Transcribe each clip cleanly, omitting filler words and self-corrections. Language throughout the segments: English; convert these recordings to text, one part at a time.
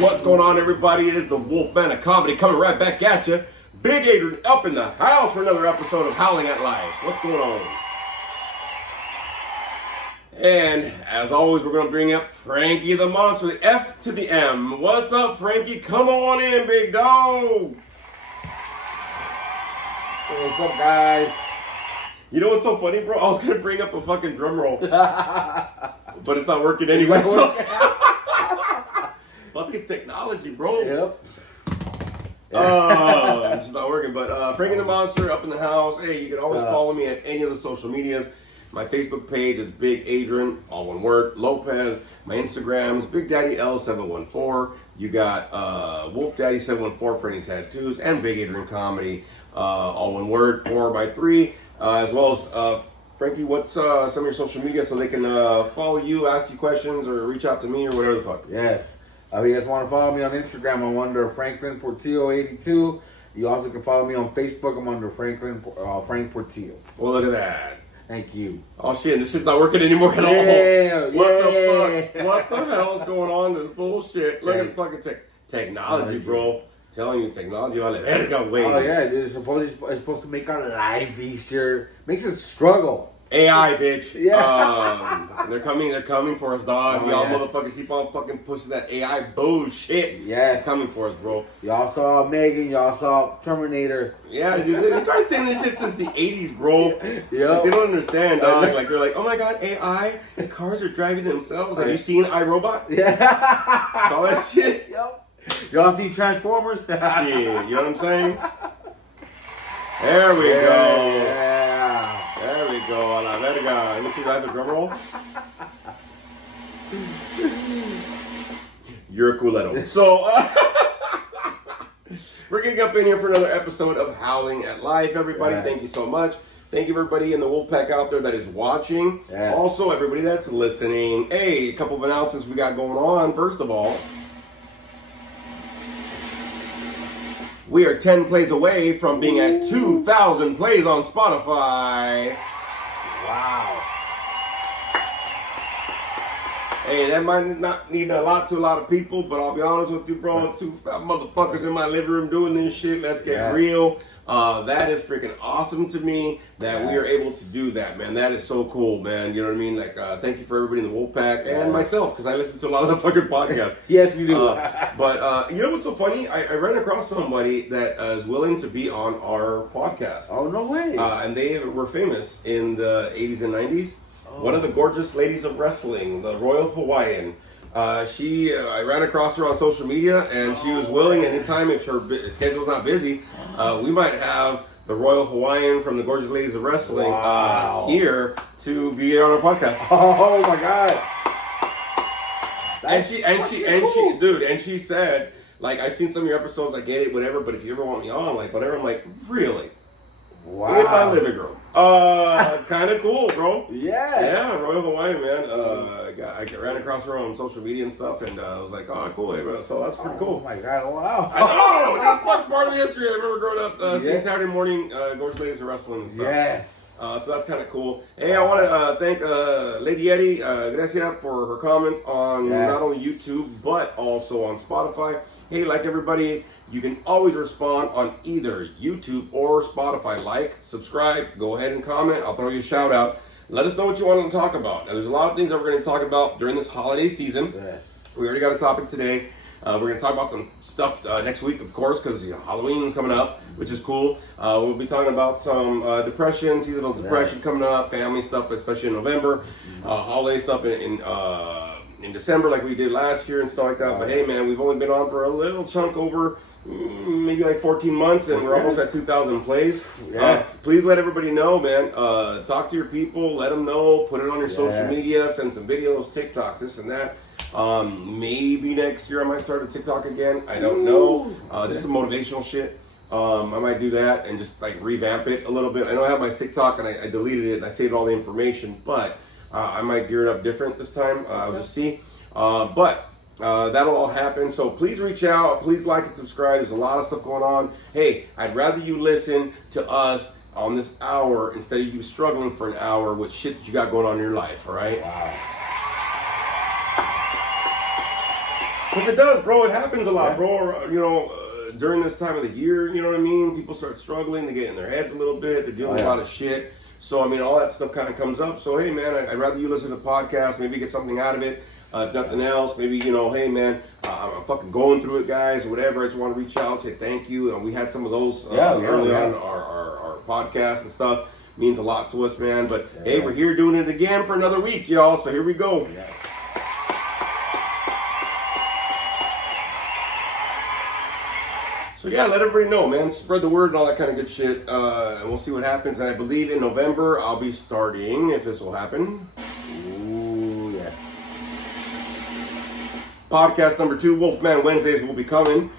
What's going on, everybody? It is the Wolfman of Comedy coming right back at you. Big Adrian up in the house for another episode of Howling at Life. What's going on? And as always, we're going to bring up Frankie the Monster, the F to the M. What's up, Frankie? Come on in, big dog. What's up, guys? You know what's so funny, bro? I was going to bring up a fucking drum roll, but it's not working anyway. Fucking technology, bro. Yep. It's just not working. But Frankie the Monster up in the house. Hey, you can always follow me at any of the social medias. My Facebook page is Big Adrian, all one word, Lopez. My Instagram is Big Daddy L714. You got Wolf Daddy 714 for any tattoos, and Big Adrian Comedy, all one word, 4x3, as well as Frankie, what's some of your social media so they can follow you, ask you questions, or reach out to me, or whatever the fuck? Yes. If you guys want to follow me on Instagram, I'm under Franklin Portillo 82. You also can follow me on Facebook. I'm under Frank Portillo. Well, look at that. Thank you. Oh shit, this shit's not working anymore at all. What the fuck? What the hell's going on? This bullshit. Look at fucking technology, bro. Telling you, technology, vale verga, way. Oh yeah, dude. It's supposed to make our life easier. Makes it struggle. AI, bitch. Yeah. They're coming for us, dog. Y'all motherfuckers keep on fucking pushing that AI bullshit. Yes. They're coming for us, bro. Y'all saw Megan, y'all saw Terminator. Yeah, dude. They started saying this shit since the 80s, bro. Yeah. Like, they don't understand, dog. Like, they're like, oh my god, AI, the cars are driving themselves. Have you seen iRobot? Yeah. All that shit. Yep. Y'all see Transformers? Shit, you know what I'm saying? There we go. Yeah. There we go. A la verga. Let me see if I have a drum roll. You're a culeto. So, we're getting up in here for another episode of Howling at Life. Everybody, thank you so much. Thank you, everybody in the Wolfpack out there that is watching. Yes. Also, everybody that's listening. Hey, a couple of announcements we got going on. First of all, we are 10 plays away from being at 2,000 plays on Spotify. Wow. Hey, that might not mean a lot to a lot of people, but I'll be honest with you, bro. 2 motherfuckers in my living room doing this shit. Let's get real. That is freaking awesome to me that we are able to do that, man. That is so cool, man. You know what I mean? Like, thank you for everybody in the Wolfpack and myself, because I listen to a lot of the fucking podcasts. Yes, we do. But you know what's so funny? I ran across somebody that is willing to be on our podcast. Oh, no way. And they were famous in the 80s and 90s. Oh. One of the gorgeous ladies of wrestling, the Royal Hawaiian. I ran across her on social media, and she was willing anytime, if her schedule's not busy, we might have the Royal Hawaiian from the Gorgeous Ladies of Wrestling here to be on our podcast. Oh my god! And she said, like, I've seen some of your episodes, I get it, whatever, but if you ever want me on, like, whatever, I'm like, really? Wow. In my living room. Kind of cool, bro. Yeah. Yeah, Royal Hawaiian, man. I ran across her on social media and stuff, and I was like, oh, cool, hey, bro. So that's pretty cool. Oh my god, wow. I know, that's part of the history. I remember growing up, seeing Saturday morning, Gorgeous Ladies of Wrestling and stuff. Yes. So that's kind of cool. Hey, I want to thank Lady Eddie, Gracia, for her comments on not only YouTube, but also on Spotify. Hey, like everybody, you can always respond on either YouTube or Spotify. Like, subscribe, go ahead and comment. I'll throw you a shout out. Let us know what you want to talk about. Now, there's a lot of things that we're going to talk about during this holiday season. Yes. We already got a topic today. We're going to talk about some stuff next week, of course, because Halloween is coming up, which is cool. We'll be talking about some depression, seasonal depression coming up, family stuff, especially in November, holiday stuff in December like we did last year and stuff like that. But hey, man, we've only been on for a little chunk over maybe like 14 months, and we're almost at 2,000 plays. Please let everybody know, man. Talk to your people, let them know, put it on your social media, send some videos, TikToks, this and that. Maybe next year I might start a TikTok again. I don't know. Just some motivational shit. I might do that and just like revamp it a little bit. I know I have my TikTok and I deleted it and I saved all the information, but I might gear it up different this time. I'll just see. But that'll all happen. So please reach out. Please like and subscribe. There's a lot of stuff going on. Hey, I'd rather you listen to us on this hour instead of you struggling for an hour with shit that you got going on in your life. All right. Wow. Because it does, bro. It happens a lot, bro. You know, during this time of the year, you know what I mean? People start struggling. They get in their heads a little bit. They're dealing with a lot of shit. So, I mean, all that stuff kind of comes up. So, hey, man, I'd rather you listen to the podcast, maybe get something out of it. If nothing else, maybe, you know, hey, man, I'm fucking going through it, guys, or whatever. I just want to reach out and say thank you. And we had some of those early on our podcast and stuff. Means a lot to us, man. But, hey, we're here doing it again for another week, y'all. So, here we go. Yes. So yeah, let everybody know, man. Spread the word and all that kind of good shit. And we'll see what happens. And I believe in November I'll be starting, if this will happen. Ooh, yes. Podcast number 2, Wolfman Wednesdays will be coming.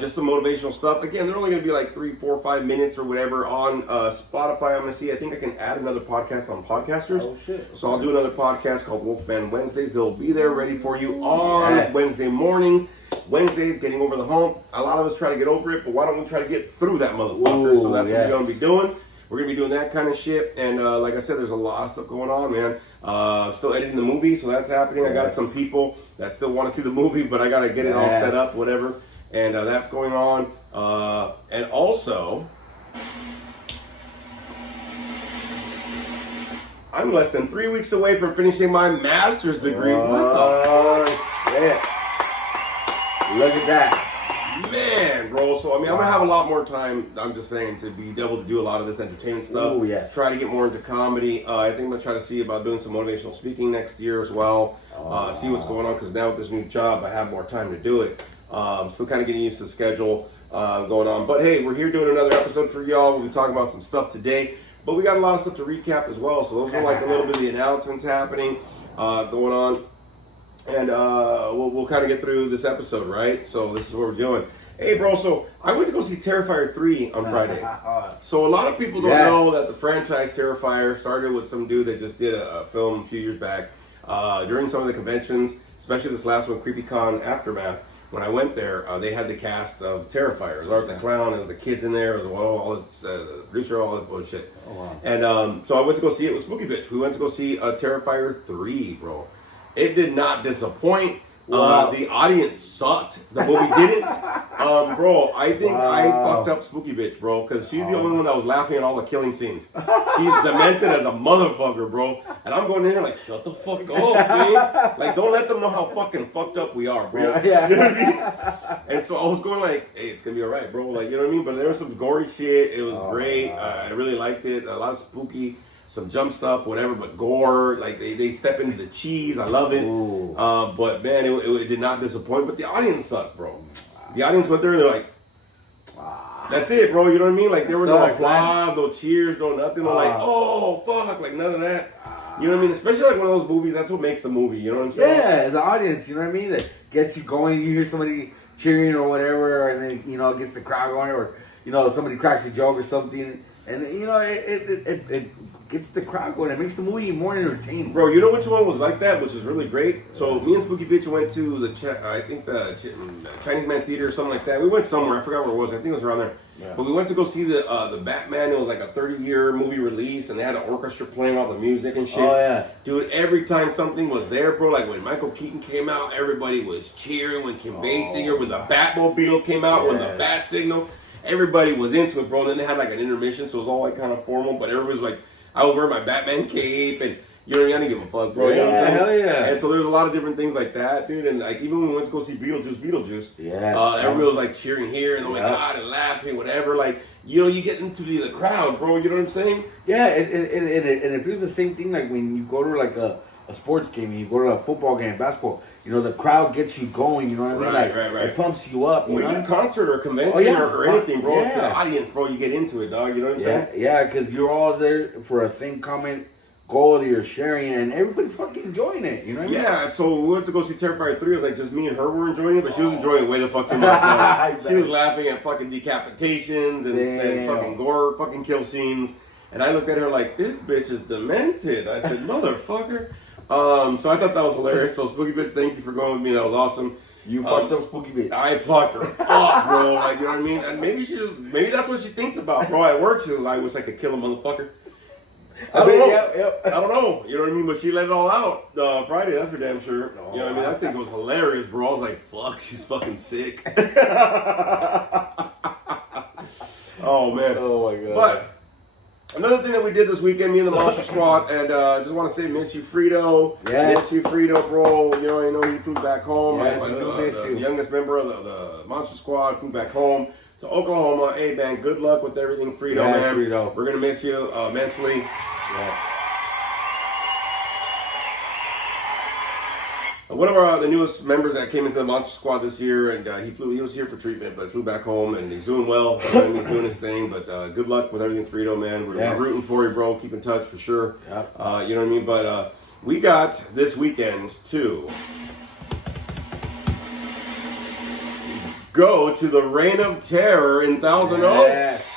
Just some motivational stuff. Again, they're only going to be like 3, 4, 5 minutes or whatever on Spotify. I'm going to see. I think I can add another podcast on Podcasters. Oh, shit. So I'll do another podcast called Wolfman Wednesdays. They'll be there ready for you on Wednesday mornings. Wednesdays, getting over the hump. A lot of us try to get over it, but why don't we try to get through that motherfucker? So that's what we're going to be doing. We're going to be doing that kind of shit. And like I said, there's a lot of stuff going on, man. Still editing the movie, so that's happening. I got some people that still want to see the movie, but I got to get it all set up, whatever. And that's going on. And also, I'm less than 3 weeks away from finishing my master's degree. What the fuck? Shit. Look at that. Man, bro. So, I mean, I'm going to have a lot more time, I'm just saying, to be able to do a lot of this entertainment stuff. Oh, yes. Try to get more into comedy. I think I'm going to try to see about doing some motivational speaking next year as well. See what's going on, because now with this new job, I have more time to do it. Still kind of getting used to the schedule going on. But, hey, we're here doing another episode for y'all. We'll be talking about some stuff today. But we got a lot of stuff to recap as well. So those are like a little bit of the announcements happening going on. And we'll kind of get through this episode, right? So this is what we're doing. Hey, bro, so I went to go see Terrifier 3 on Friday. So a lot of people don't know that the franchise Terrifier started with some dude that just did a film a few years back. During some of the conventions, especially this last one, CreepyCon Aftermath, when I went there, they had the cast of Terrifier. It was Art the Clown, it was the kids in there, it was all this, producer, all that bullshit. Oh, wow. And so I went to go see it with Spooky Bitch. We went to go see Terrifier 3, bro. It did not disappoint. Wow. The audience sucked. The movie didn't. Bro, I think I fucked up Spooky Bitch, bro, because she's the only one that was laughing at all the killing scenes. She's demented as a motherfucker, bro. And I'm going in here like, shut the fuck up, dude. Like, don't let them know how fucking fucked up we are, bro. Yeah. You know what I mean? And so I was going like, hey, it's going to be all right, bro. Like, you know what I mean? But there was some gory shit. It was great. I really liked it. A lot of spooky. Some jump stuff, whatever, but gore. Like they step into the cheese. I love it. But man, it did not disappoint. But the audience sucked, bro. The audience went there and they're like, that's it, bro. You know what I mean? Like there were no applause, no cheers, no nothing. They're like, oh fuck, like none of that. You know what I mean? Especially like one of those movies. That's what makes the movie. You know what I'm saying? Yeah, the audience. You know what I mean? That gets you going. You hear somebody cheering or whatever, and then you know it gets the crowd going, or you know somebody cracks a joke or something, and you know it gets the crowd going. It makes the movie more entertaining. Bro, you know which one was like that, which is really great? So me and Spooky Bitch went to the Chinese Man Theater or something like that. We went somewhere. I forgot where it was. I think it was around there. Yeah. But we went to go see the Batman. It was like a 30-year movie release, and they had an orchestra playing all the music and shit. Oh, yeah. Dude, every time something was there, bro, like when Michael Keaton came out, everybody was cheering. When Kim Basinger, when the Batmobile came out, when the Bat Signal, everybody was into it, bro. And then they had like an intermission, so it was all like kind of formal, but everybody was like, I would wear my Batman cape, and you know, I didn't give a fuck, bro. You know what I'm saying? Hell yeah. And so there's a lot of different things like that, dude. And like even when we went to go see Beetlejuice, everybody was like cheering here and oh my god and laughing, whatever. Like you know, you get into the crowd, bro. You know what I'm saying? Yeah, and it feels the same thing like when you go to like a sports game, and you go to a football game, basketball. You know, the crowd gets you going. You know what I mean? Right. It pumps you up. When you're at a concert or a convention or anything, bro, it's the audience, bro. You get into it, dog. You know what I'm saying? Yeah, because you're all there for a same common goal that you're sharing, and everybody's fucking enjoying it. You know what I mean? Yeah, so we went to go see Terrifier 3. It was like just me and her were enjoying it, but she was enjoying it way the fuck too much. She was laughing at fucking decapitations and fucking gore, fucking kill scenes. And I looked at her like, this bitch is demented. I said, motherfucker. So I thought that was hilarious. So Spooky Bitch, thank you for going with me. That was awesome. You fucked up Spooky Bitch. I fucked her up, bro. Like, you know what I mean? And maybe that's what she thinks about, bro. At work, she's like, I wish I could kill a motherfucker. I don't know. Yep. I don't know. You know what I mean? But she let it all out Friday. That's for damn sure. Oh, You know what I mean? I think it was hilarious, bro. I was like, "Fuck, she's fucking sick." Oh man. Oh my god. But another thing that we did this weekend, me and the Monster Squad, and just want to say, miss you, Frito. Yes. Miss you, Frito, bro. You know, I know he flew back home. Yes, we do miss the you. youngest member of the Monster Squad flew back home to Oklahoma. Hey, man, good luck with everything, Frito, Yes, man. Frito. We're gonna miss you immensely. Yes. One of the newest members that came into the Monster Squad this year, and he was here for treatment, but flew back home, and he's doing well. He's doing his thing, but good luck with everything, Frito, man. We're rooting for you, bro. Keep in touch for sure. Yep. You know what I mean? But we got this weekend to go to the Reign of Terror in Thousand Oaks. Yes.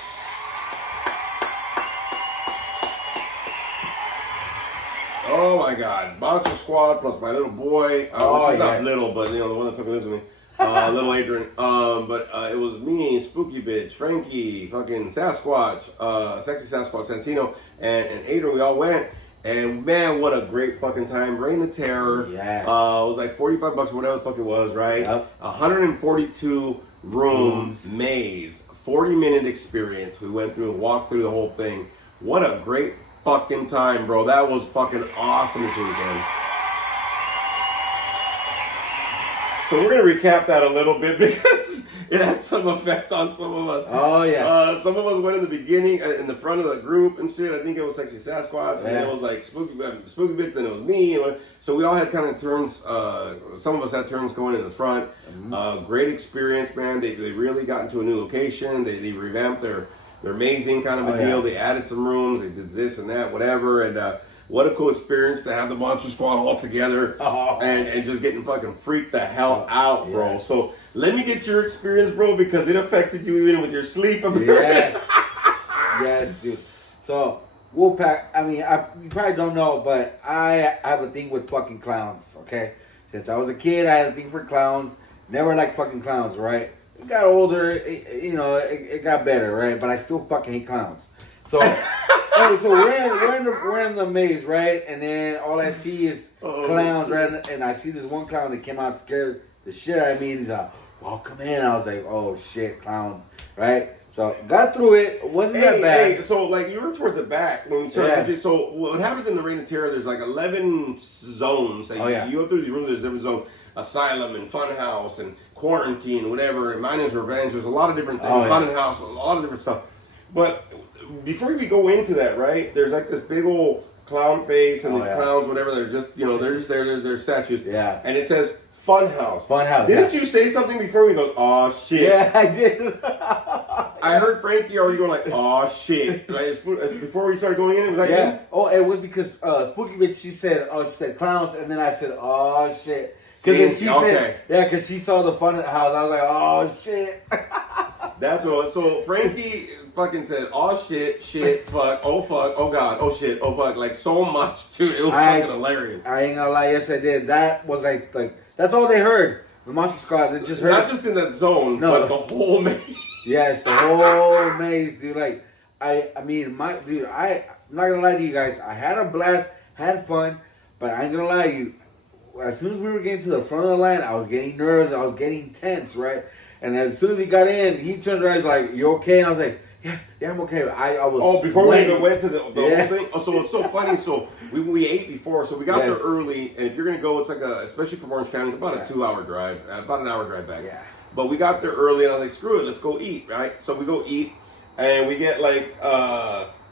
Oh my God, Monster Squad plus my little boy, which is not little, but you know the one that fucking lives with me, little Adrian. But it was me, Spooky Bitch, Frankie, fucking Sasquatch, Sexy Sasquatch, Santino, and Adrian. We all went, and man, what a great fucking time! Reign of Terror. Yes. It was like $45, whatever the fuck it was, right? Yep. 142 room maze, 40-minute experience. We went through and walked through the whole thing. What a great fucking time, bro. That was fucking awesome this weekend. So we're gonna recap that a little bit because it had some effect on some of us. Oh yeah. Some of us went in the beginning, in the front of the group and shit. I think it was Sexy Sasquatch, and then it was like Spooky Bits, then it was me. So we all had kind of turns. Some of us had turns going in the front. Mm-hmm. Great experience, man. They really got into a new location. They revamped their amazing kind of a deal. They added some rooms. They did this and that, whatever. And what a cool experience to have the Monster Squad all together and just getting fucking freaked the hell out, bro. Yes. So let me get your experience, bro, because it affected you even with your sleep. Yes. Yes, dude. So, Wolfpack, I mean, you probably don't know, but I have a thing with fucking clowns, okay? Since I was a kid, I had a thing for clowns. Never liked fucking clowns, right? It got older, it got better, right? But I still fucking hate clowns. So, so we're in the maze, right? And then all I see is clowns, right? And I see this one clown that came out scared the shit out of me. And he's like, "Welcome in." I was like, "Oh shit, clowns!" Right? So got through it. It wasn't that bad. Hey, so like you were towards the back when we started. Entering, so what happens in the Reign of Terror? There's like 11 zones. Like you go through the room. There's every zone. Asylum and Funhouse and Quarantine, whatever. And Minus Revenge. There's a lot of different things. Haunted House, a lot of different stuff. But before we go into that, right? There's like this big old clown face and these clowns, whatever. They're just, they're just there. They're statues. Yeah. And it says Funhouse. Funhouse. Didn't you say something before we go? Oh shit. Yeah, I did. I heard Frankie already going like, "Oh shit!" Right as before we started going in, it was like, yeah. Oh, it was because Spooky Bitch. She said clowns, and then I said, "Oh shit." Because she said, because she saw the fun house. I was like, "Oh shit." That's what. So Frankie fucking said, "Oh shit, fuck, oh fuck, oh god, oh shit, oh fuck," like so much, dude. It was fucking hilarious. I ain't gonna lie. Yes, I did. That was like that's all they heard. The Monster Squad. They just heard. Not just in that zone, but the whole maze. Yes, the whole maze, dude. Like, I'm not gonna lie to you guys. I had a blast, had fun, but I ain't gonna lie to you. As soon as we were getting to the front of the line, I was getting nervous. I was getting tense, right? And as soon as he got in, he turned around, he's like, "You okay?" And I was like, "Yeah, I'm okay." I was. Oh, before sweating. we even went to the whole thing. Oh, so it's so funny. So we ate before, so we got there early. And if you're gonna go, it's like especially from Orange County, it's about a 2-hour drive, about an hour drive back. Yeah. But we got there early, and I was like, "Screw it, let's go eat." Right? So we go eat, and we get like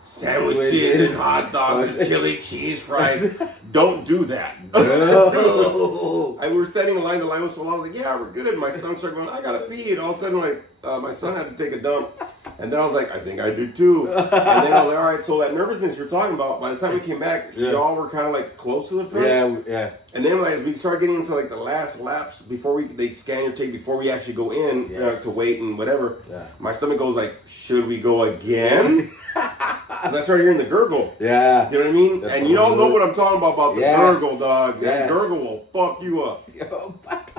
sandwiches and hot dogs and chili cheese fries. Don't do that. No. We were standing in line. The line was so long. I was like, "Yeah, we're good." My son started going, "I gotta pee," and all of a sudden, like, my son had to take a dump, and then I was like, "I think I do too." And then I was like, "All right." So that nervousness you're talking about. By the time we came back, y'all were kind of like close to the front. Yeah. And then as we started getting into like the last laps before they scan your tape before we actually go in to wait and whatever, my stomach goes like, "Should we go again?" Because I started hearing the gurgle. Yeah. You know what I mean? And you all know what I'm talking about the gurgle, dog. Yes. That gurgle will fuck you up.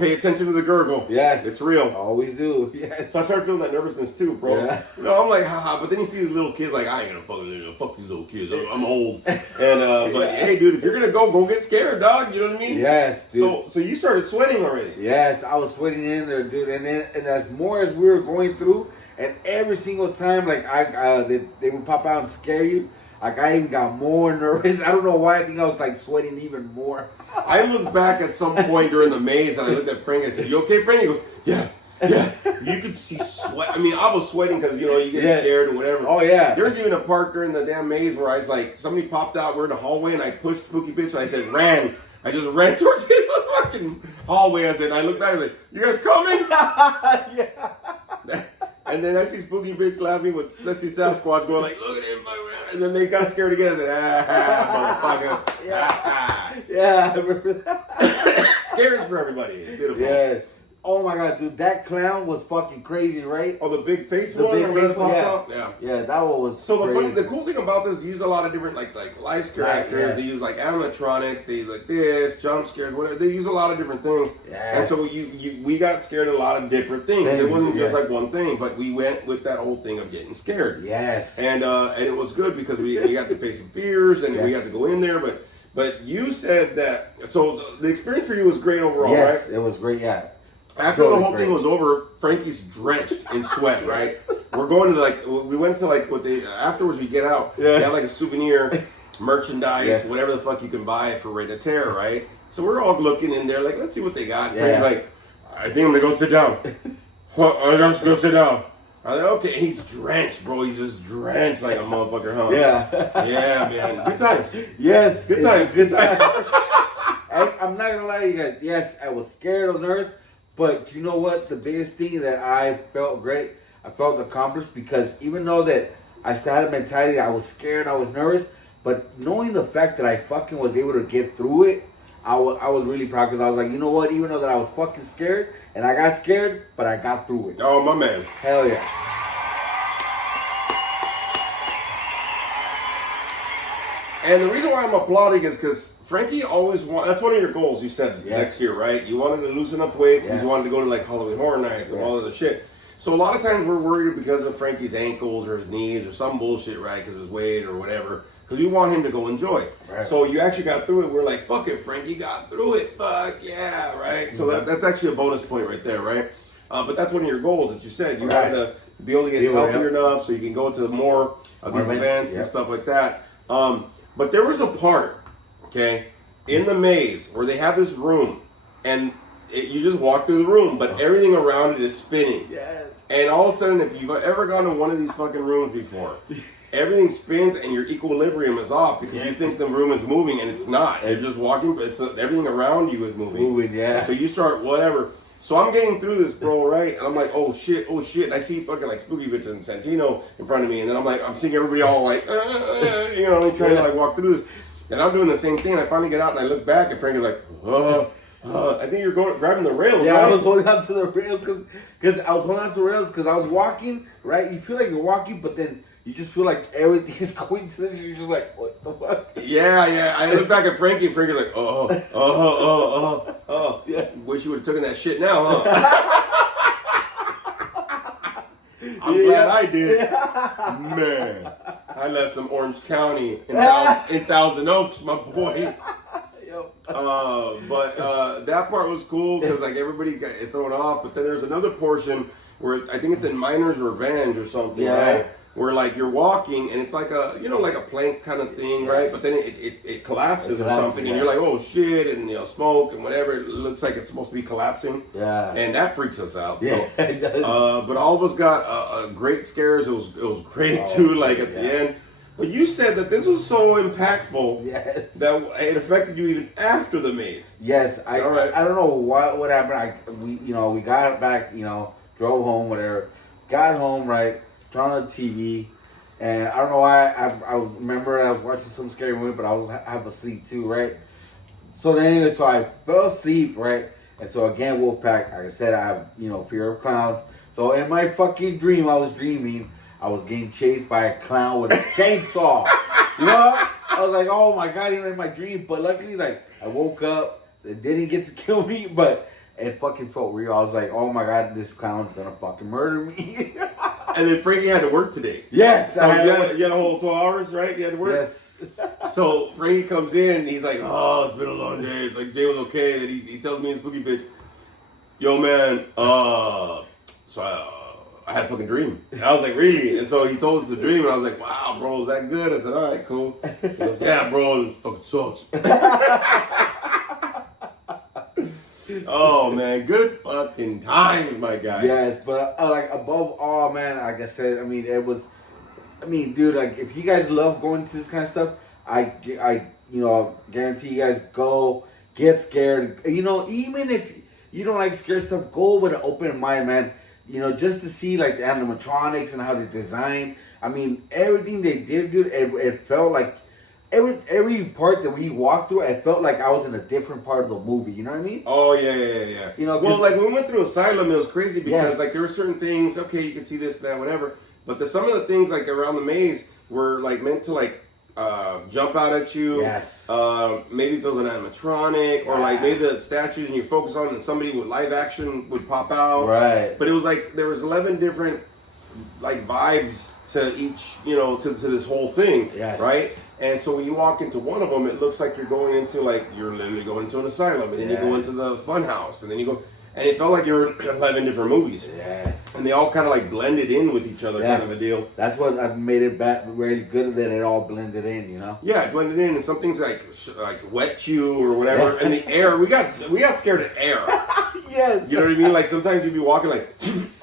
Pay attention to the gurgle. Yes. It's real. Always do. Yes. So I started feeling that nervousness too, bro. Yeah. You know, I'm like, haha. But then you see these little kids, like, I ain't gonna fuck these little kids. I'm old. And but hey, dude, if you're gonna go get scared, dog. You know what I mean? Yes, dude. So you started sweating already. Yes, I was sweating in there, dude. And as more as we were going through, and every single time, like they would pop out and scare you. Like I even got more nervous. I don't know why. I think I was like sweating even more. I looked back at some point during the maze and I looked at Frank. I said, "You okay, Frank?" He goes, "Yeah." You could see sweat. I mean, I was sweating because you get scared or whatever. Oh yeah. There's even a part during the damn maze where I was like, somebody popped out. We're in the hallway and I pushed Spooky Bitch and I said, "Ran." I just ran towards the fucking hallway. I said, and I looked back and I was like, "You guys coming?" Yeah. And then I see Spooky Bitch laughing with Sissy Sasquatch going like, "Look at him!" And then they got scared again. I said, motherfucker. Yeah. Yeah, I remember that. Scares for everybody. Beautiful. Yeah. Oh my god, dude, that clown was fucking crazy, right? Oh, the big face The one? big face one, Yeah. Yeah, that one was So crazy. the cool thing about this, they use a lot of different like live scare actors. Yes. They use like animatronics. They like this jump scares, whatever. They use a lot of different things. Yes. And so we got scared of a lot of different things. It wasn't just like one thing, but we went with that whole thing of getting scared. Yes. And it was good because we got to face some fears and we got to go in there. But you said that so the experience for you was great overall, yes, right? It was great. Yeah. After the whole thing was over, Frankie's drenched in sweat, right? We're going to we went to what they, afterwards we get out, they have like a souvenir, merchandise, whatever the fuck you can buy for Raid to Terror, right? So we're all looking in there, like, let's see what they got. Frankie's like, I think I'm gonna go sit down. I'm just gonna go sit down. I'm like, okay, and he's drenched, bro. He's just drenched like a motherfucker, huh? Yeah. Yeah, man. Good times. Yes. Good times. Good times. I'm not gonna lie to you guys. Yes, I was scared. I was nervous. But you know what? The biggest thing that I felt great, I felt accomplished because even though that I still had a mentality, I was scared, I was nervous, but knowing the fact that I fucking was able to get through it, I was really proud because I was like, you know what? Even though that I was fucking scared and I got scared, but I got through it. Oh, my man. Hell yeah. And the reason why I'm applauding is because Frankie always that's one of your goals you said next year, right? You wanted to loosen up weights and you wanted to go to like Halloween Horror Nights and all of the shit. So a lot of times we're worried because of Frankie's ankles or his knees or some bullshit, right? Because of his weight or whatever. Because we want him to go enjoy it. Right. So you actually got through it. We're like, fuck it, Frankie got through it. Fuck yeah, right? So that's actually a bonus point right there, right? But that's one of your goals that you said. You wanted to be able to get healthier enough so you can go to more of these events and stuff like that. But there was a part, okay, in the maze where they have this room, and you just walk through the room, but everything around it is spinning. Yes. And all of a sudden, if you've ever gone to one of these fucking rooms before, everything spins and your equilibrium is off because you think the room is moving and it's not. You're just walking, but everything around you is moving. Yeah. So you start whatever. So I'm getting through this, bro, right? And I'm like, oh shit. And I see fucking like Spooky Bitch and Santino in front of me. And then I'm seeing everybody all like, trying to like walk through this. And I'm doing the same thing. And I finally get out and I look back and Frank is like, I think you're grabbing the rails. Yeah, right? I was holding on to the rails because I was holding on to the rails because I was walking, right? You feel like you're walking, but then you just feel like everything is going to this. You're just like, what the fuck? Yeah. I look back at Frankie and Frankie's like, Yeah. Wish you would have taken that shit now, huh? I'm glad I did. Yeah. Man, I left some Orange County in Thousand Oaks, my boy. But that part was cool because like everybody is thrown off. But then there's another portion where I think it's in Miner's Revenge or something, right? Where like you're walking and it's like a like a plank kind of thing, right? But then it collapses or something, and you're like, oh shit, and smoke and whatever. It looks like it's supposed to be collapsing. Yeah. And that freaks us out. Yeah. So, It does. but all of us got great scares. It was great too. Like at the end. But you said that this was so impactful that it affected you even after the maze. Yes, I don't know what happened. We got back, drove home, whatever. Got home, right? Turned on the TV, and I don't know why. I remember I was watching some scary movie, but I was half asleep too, right? So then anyway, so I fell asleep, right? And so again, Wolfpack. Like I said, I have fear of clowns. So in my fucking dream, I was dreaming I was getting chased by a clown with a chainsaw. I was like, oh my god, in my dream. But luckily, like I woke up, it didn't get to kill me, but it fucking felt real. I was like, oh my god, this clown's gonna fucking murder me. And then Frankie had to work today. Yes, So you had a whole 12 hours, right? You had to work? Yes. So Frankie comes in, he's like, oh, it's been a long day. It's like, day was okay. And he tells me in spooky bitch, yo, man, I had a fucking dream. And I was like, really? And so he told us the dream, and I was like, wow, bro, is that good? I said, all right, cool. He goes, yeah, bro, it fucking sucks. Oh, man, good fucking times, my guy. Yes, but like above all, man, like I said, I mean, dude, like if you guys love going to this kind of stuff, I guarantee you guys go, get scared. You know, even if you don't like scary stuff, go with an open mind, man. You know, just to see like the animatronics and how they design. I mean, everything they did, dude, it felt like every part that we walked through, I felt like I was in a different part of the movie. You know what I mean? Oh yeah. You know, well, like when we went through Asylum, it was crazy because Yes. like there were certain things. Okay, you could see this, that, whatever. But some of the things like around the maze were like meant to like jump out at you. Yes. Maybe if it was an animatronic, or like maybe the statues and you focus on it and somebody with live action would pop out. Right. But it was like there was 11 different like vibes to each, you know, to this whole thing. Yes. Right. And so when you walk into one of them, it looks like you're going into like you're literally going to an asylum, and then you go into the fun house, and then you go. And it felt like you were in 11 different movies. Yes. And they all kind of like blended in with each other, kind of a deal. That's what I've made it back really good that it all blended in, you know? Yeah, it blended in, and some things like wet you or whatever. And the air, we got scared of air. Yes. You know what I mean? Like sometimes you'd be walking like,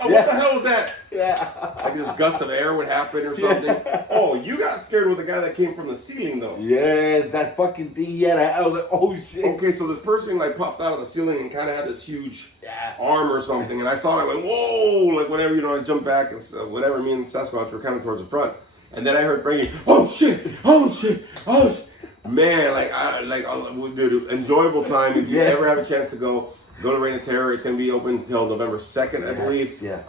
oh, what the hell was that? Yeah. Like this gust of air would happen or something. Yeah. Oh, you got scared with the guy that came from the ceiling though. Yes, that fucking thing he had. I was like, oh shit. Okay, so this person like popped out of the ceiling and kind of had this huge arm or something, and I saw it. I went, whoa, like whatever, you know. I jumped back and whatever. Me and Sasquatch were kind of towards the front, and then I heard Frankie, oh shit, man, dude, enjoyable time. If you ever have a chance to go to Reign of Terror, it's going to be open until November 2nd, I believe. Yeah.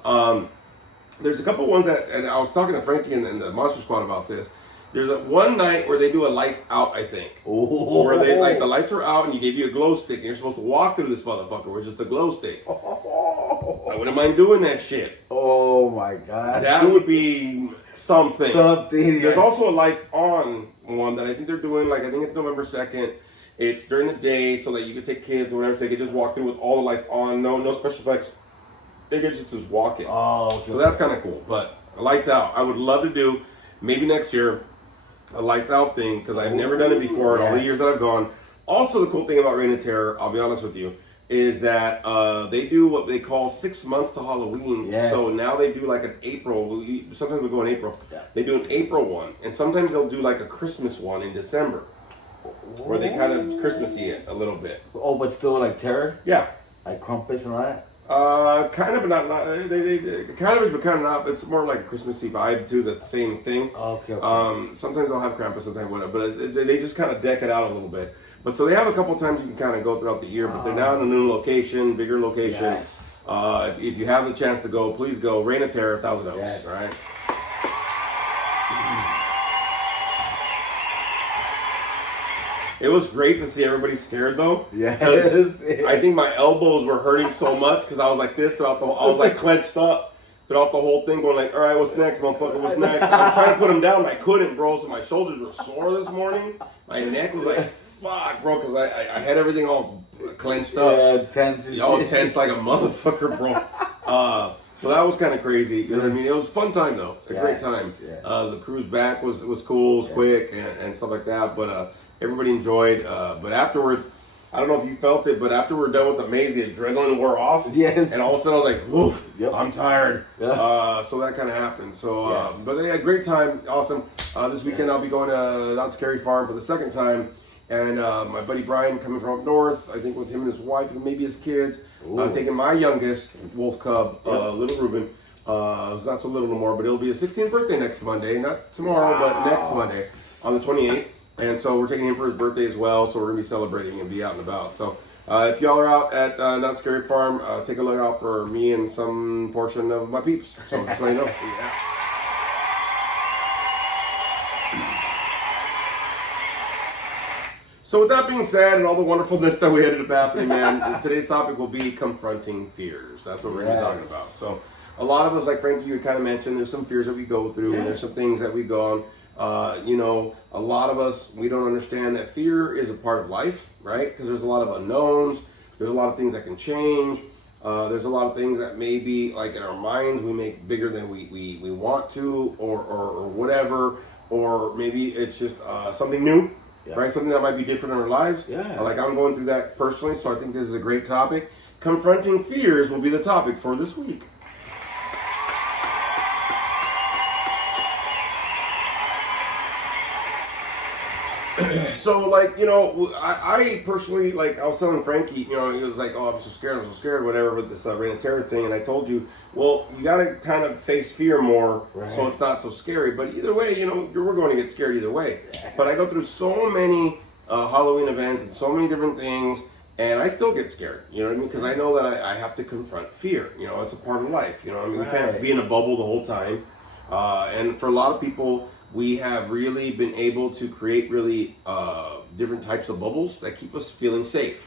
There's a couple ones that, and I was talking to Frankie and the Monster Squad about this. There's one night where they do a lights out, I think. Oh. Where they like the lights are out and you give you a glow stick and you're supposed to walk through this motherfucker with just a glow stick. I wouldn't mind doing that shit. Oh my god. That would be something. Something. There's also a lights on one that I think they're doing, like I think it's November 2nd. It's during the day so that you can take kids or whatever, so they can just walk through with all the lights on, no special effects. They can just walk in. Oh, okay. So that's kind of cool. But the lights out, I would love to do, maybe next year, a lights out thing, because I've never done it before in all the years that I've gone. Also, the cool thing about Reign of Terror, I'll be honest with you, is that they do what they call 6 months to Halloween. Yes. So now they do like an April. Sometimes we go in April. Yeah. They do an April one, and sometimes they'll do like a Christmas one in December, where they kind of Christmassy it a little bit. Oh, but still like terror? Yeah. Like Krampus and all that? Kind of, but not. They kind of is, but kind of not. But it's more like a Christmassy vibe too. The same thing. Okay. Sometimes they'll have Krampus, sometimes whatever. But they just kind of deck it out a little bit. But so they have a couple times you can kind of go throughout the year. But they're now in a new location, bigger location. Yes. If you have the chance to go, please go. Reign of Terror, Thousand Oaks. Yes. All right. It was great to see everybody scared though. Yes. I think my elbows were hurting so much because I was like this throughout the whole, I was like clenched up throughout the whole thing, going like, all right, what's next, motherfucker, what's next? I'm trying to put them down, and I couldn't, bro, so my shoulders were sore this morning. My neck was like, fuck, bro, because I had everything all clenched up. Yeah, tense and all shit. tense like a motherfucker, bro. So that was kind of crazy. You know what I mean? It was a fun time, though. A great time. Yes. The cruise back was cool, it was quick, and stuff like that. But everybody enjoyed. But afterwards, I don't know if you felt it, but after we were done with the maze, the adrenaline wore off. Yes. And all of a sudden, I was like, oof, I'm tired. Yeah. So that kind of happened. So, but they had a great time. Awesome. This weekend, I'll be going to Not Scary Farm for the second time. And my buddy Brian coming from up north, I think with him and his wife and maybe his kids, taking my youngest wolf cub, little Ruben, who's not so little no more, but it'll be his 16th birthday next Monday, not tomorrow, but next Monday on the 28th. And so we're taking him for his birthday as well, so we're going to be celebrating and be out and about. So if y'all are out at Not Scary Farm, take a look out for me and some portion of my peeps. So just let you know. So with that being said, and all the wonderfulness that we ended up happening, man, today's topic will be confronting fears. That's what we're going to be talking about. So a lot of us, like Frankie, you kind of mentioned, there's some fears that we go through, and there's some things that we go on. You know, a lot of us, we don't understand that fear is a part of life, right? Because there's a lot of unknowns. There's a lot of things that can change. There's a lot of things that maybe, like in our minds, we make bigger than we want to, or whatever. Or maybe it's just something new. Yeah. Right, something that might be different in our lives. Yeah. Like I'm going through that personally, so I think this is a great topic. Confronting fears will be the topic for this week. So, like, you know, I personally, like, I was telling Frankie, you know, he was like, oh, I'm so scared, whatever, with this reign of terror thing. And I told you, well, you got to kind of face fear more, right, so it's not so scary. But either way, you know, we're going to get scared either way. Yeah. But I go through so many Halloween events and so many different things, and I still get scared, you know what I mean? Because I know that I have to confront fear. You know, it's a part of life. You know, I mean, right, we can't be in a bubble the whole time. And for a lot of people, we have really been able to create really different types of bubbles that keep us feeling safe.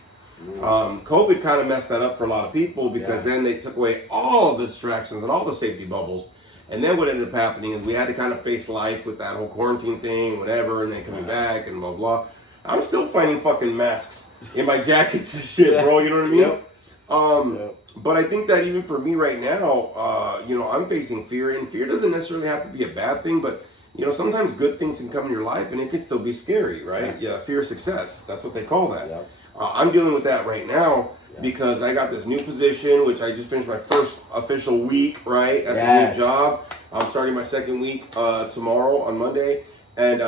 COVID kind of messed that up for a lot of people because then they took away all the distractions and all the safety bubbles. And then what ended up happening is we had to kind of face life with that whole quarantine thing, whatever, and then coming back and blah, blah. I'm still finding fucking masks in my jackets and shit, bro, you know what I mean? Yep. But I think that even for me right now, you know, I'm facing fear, and fear doesn't necessarily have to be a bad thing, but you know, sometimes good things can come in your life and it can still be scary, right? Yeah, fear of success. That's what they call that. Yeah. I'm dealing with that right now because I got this new position, which I just finished my first official week, right, at the new job. I'm starting my second week tomorrow on Monday, and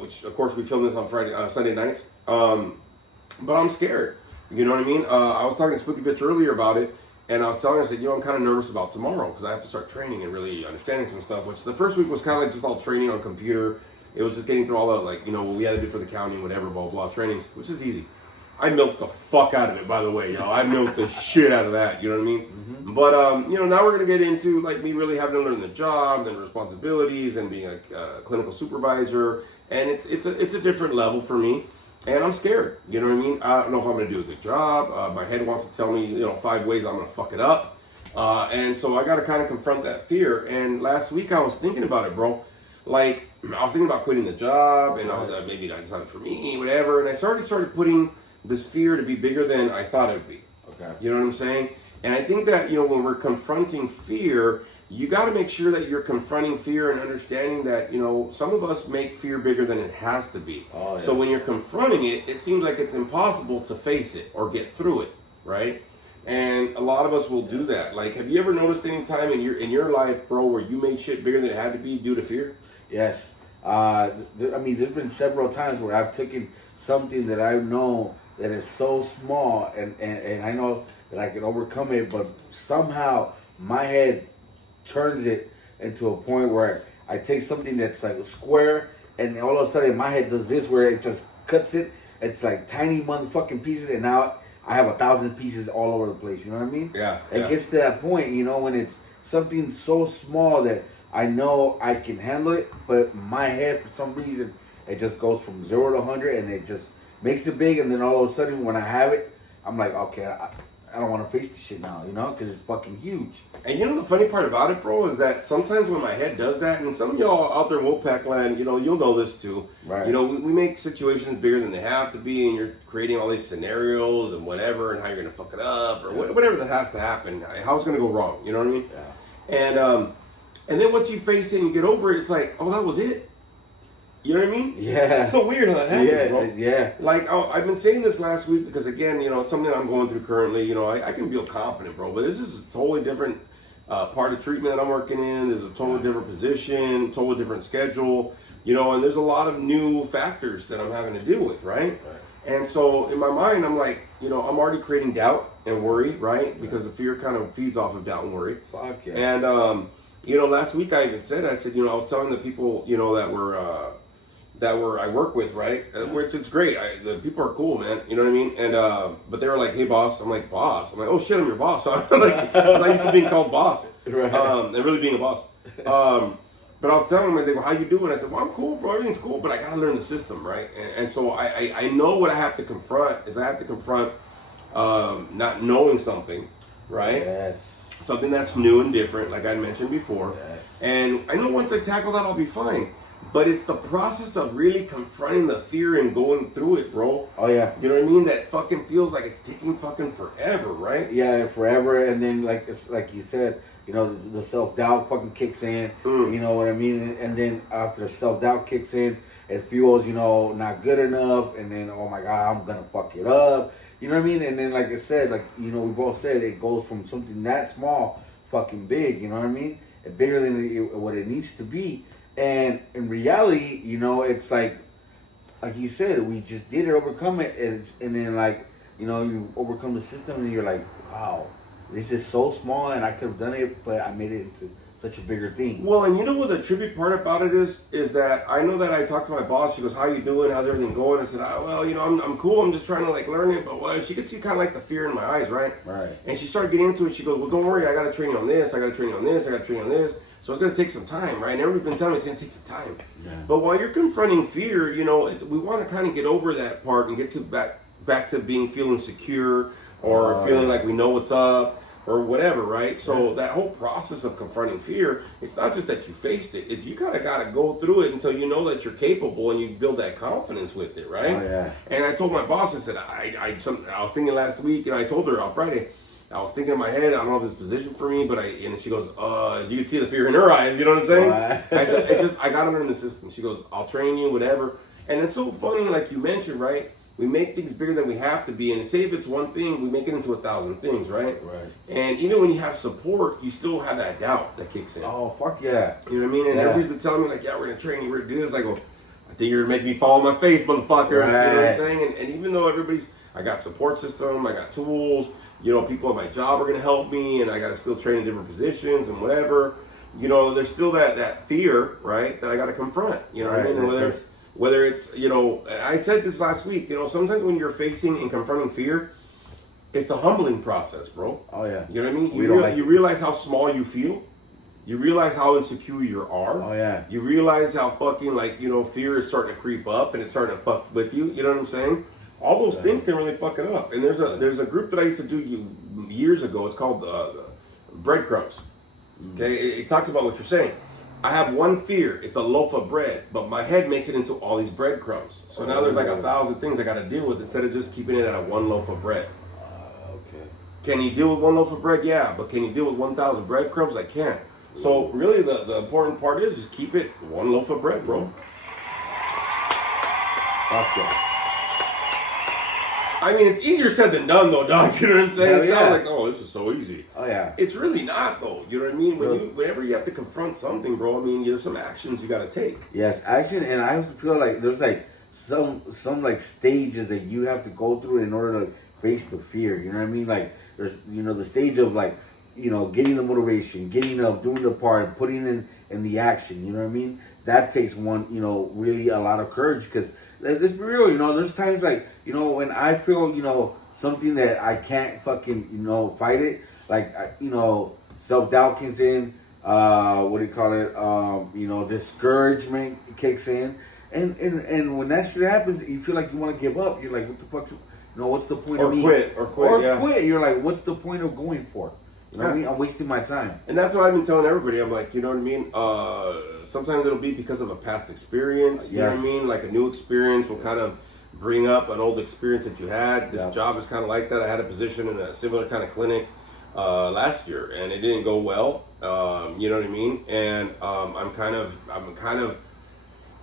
which, of course, we film this on Sunday nights. But I'm scared. You know what I mean? I was talking to Spooky Bitch earlier about it. And I was telling her, I said, you know, I'm kind of nervous about tomorrow because I have to start training and really understanding some stuff, which the first week was kind of like just all training on computer. It was just getting through all the, like, you know, what we had to do for the county, whatever, blah, blah, trainings, which is easy. I milked the fuck out of it, by the way, y'all. I milked the shit out of that, you know what I mean? Mm-hmm. But, you know, now we're going to get into, like, me really having to learn the job, then responsibilities, and being a clinical supervisor. And it's a different level for me. And I'm scared, you know what I mean? I don't know if I'm going to do a good job. My head wants to tell me, you know, 5 ways I'm going to fuck it up. And so I got to kind of confront that fear. And last week I was thinking about it, bro. Like, I was thinking about quitting the job and maybe that's not for me, whatever. And I started putting this fear to be bigger than I thought it would be. Okay. You know what I'm saying? And I think that, you know, when we're confronting fear, you got to make sure that you're confronting fear and understanding that, you know, some of us make fear bigger than it has to be. Oh, yeah. So when you're confronting it, it seems like it's impossible to face it or get through it, right? And a lot of us will do that. Like, have you ever noticed any time in your life, bro, where you made shit bigger than it had to be due to fear? Yes. I mean, there's been several times where I've taken something that I know that is so small and I know that I can overcome it, but somehow my head turns it into a point where I take something that's like a square and all of a sudden my head does this where it just cuts it. It's like tiny motherfucking pieces and now I have 1,000 pieces all over the place. You know what I mean? Yeah. It gets to that point, you know, when it's something so small that I know I can handle it, but my head, for some reason, it just goes from 0 to 100 and it just makes it big. And then all of a sudden when I have it, I'm like, okay, I don't want to face this shit now, you know, because it's fucking huge. And you know the funny part about it, bro, is that sometimes when my head does that, and some of y'all out there in Wolfpack land, you know, you'll know this too. Right. You know, we make situations bigger than they have to be, and you're creating all these scenarios and whatever, and how you're going to fuck it up, or whatever that has to happen, how it's going to go wrong, you know what I mean? Yeah. And then once you face it and you get over it, it's like, oh, that was it. You know what I mean? Yeah. It's so weird how that happens, bro. Yeah. Like, I've been saying this last week because, again, you know, it's something that I'm going through currently. You know, I can feel confident, bro. But this is a totally different part of treatment that I'm working in. There's a totally different position, totally different schedule. You know, and there's a lot of new factors that I'm having to deal with, right? And so in my mind, I'm like, you know, I'm already creating doubt and worry, right? Because the fear kind of feeds off of doubt and worry. Fuck yeah. And, you know, last week I even said, I said, you know, I was telling the people, you know, that I work with, right? Which it's great. The people are cool, man. You know what I mean? And but they were like, "Hey, boss." I'm like, "Boss." I'm like, "Oh shit, I'm your boss." So I'm like, I'm used to being called boss, right? And really being a boss. But I was telling them, they go, how you doing? I said, well, I'm cool, bro. Everything's cool, but I got to learn the system, right? And so I know what I have to confront is I have to confront not knowing something, right? Yes. Something that's new and different, like I mentioned before. Yes. And I know once I tackle that, I'll be fine. But it's the process of really confronting the fear and going through it, bro. Oh, yeah. You know what I mean? That fucking feels like it's taking fucking forever, right? Yeah, forever. And then, like it's like you said, you know, the self-doubt fucking kicks in. You know what I mean? And then after the self-doubt kicks in, it feels, you know, not good enough. And then, oh my God, I'm going to fuck it up. You know what I mean? And then, like I said, like, you know, we both said it goes from something that small, fucking big. You know what I mean? Bigger than what it needs to be. And in reality, you know, it's like you said, we just did it, overcome it. And then, like, you know, you overcome the system and you're like, wow, this is so small and I could have done it, but I made it into such a bigger thing. Well, and you know what the trippy part about it is that I know that I talked to my boss. She goes, "How you doing? How's everything going?" I said, "Well, you know, I'm cool. I'm just trying to like learn it." But well, she could see kind of like the fear in my eyes, right? Right. And she started getting into it. She goes, "Well, don't worry. I got to train you on this. I got to train you on this. I got to train you on this. So it's going to take some time, right?" And everybody's been telling me it's going to take some time. Yeah. But while you're confronting fear, you know, we want to kind of get over that part and get to back to feeling secure or feeling like we know what's up. Or whatever, right? So that whole process of confronting fear, it's not just that you faced it, it's you gotta go through it until you know that you're capable and you build that confidence with it, right? Oh, yeah. And I told my boss, I said, I was thinking last week, and I told her on Friday, I was thinking in my head, I don't know if this position for me, but and she goes, you could see the fear in her eyes, you know what I'm saying? Right. I said, I gotta learn the system. She goes, I'll train you, whatever. And it's so funny, like you mentioned, right? We make things bigger than we have to be, and say if it's one thing, we make it into 1,000 things, right? Right. And even when you have support, you still have that doubt that kicks in. Oh, fuck yeah. You know what I mean? And everybody's been telling me, like, yeah, we're going to train you, we're going to do this. I go, I think you're going to make me fall on my face, motherfuckers. Right. You know what I'm saying? And even though I got support system, I got tools, you know, people at my job are going to help me, and I got to still train in different positions and whatever. You know, there's still that fear, right, that I got to confront. You know what I mean? And whether it's, you know, I said this last week, you know, sometimes when you're facing and confronting fear, it's a humbling process, bro. Oh, yeah. You know what I mean? You realize how small you feel. You realize how insecure you are. Oh, yeah. You realize how fucking, like, you know, fear is starting to creep up and it's starting to fuck with you. You know what I'm saying? All those things can really fuck it up. And there's a group that I used to do years ago. It's called Breadcrumbs. Okay? It talks about what you're saying. I have one fear. It's a loaf of bread, but my head makes it into all these breadcrumbs. So now there's like 1,000 things I got to deal with instead of just keeping it at one loaf of bread. Okay. Can you deal with one loaf of bread? Yeah, but can you deal with 1,000 breadcrumbs? I can't. So really, the important part is just keep it one loaf of bread, bro. Fuck yeah. I mean, it's easier said than done, though, dog. You know what I'm saying? It sounds like, oh, this is so easy. Oh, yeah. It's really not, though. You know what I mean? Whenever you have to confront something, bro, I mean, there's some actions you got to take. Yes, action, and I also feel like there's like some like stages that you have to go through in order to face the fear. You know what I mean? Like there's, you know, the stage of like, you know, getting the motivation, getting up, doing the part, putting in the action. You know what I mean? That takes one, you know, really a lot of courage because. Let's be real, you know, there's times like, you know, when I feel, you know, something that I can't fucking, you know, fight it, like, you know, self-doubt kicks in, what do you call it, you know, discouragement kicks in, and when that shit happens, you feel like you want to give up, you're like, what the fuck's, you know, what's the point of me? Or quit, you're like, what's the point of going for it? You know what I mean? I'm wasting my time. And that's what I've been telling everybody. I'm like, you know what I mean? Sometimes it'll be because of a past experience. You know what I mean? Like a new experience will kind of bring up an old experience that you had. This job is kind of like that. I had a position in a similar kind of clinic last year, and it didn't go well. You know what I mean? And I'm kind of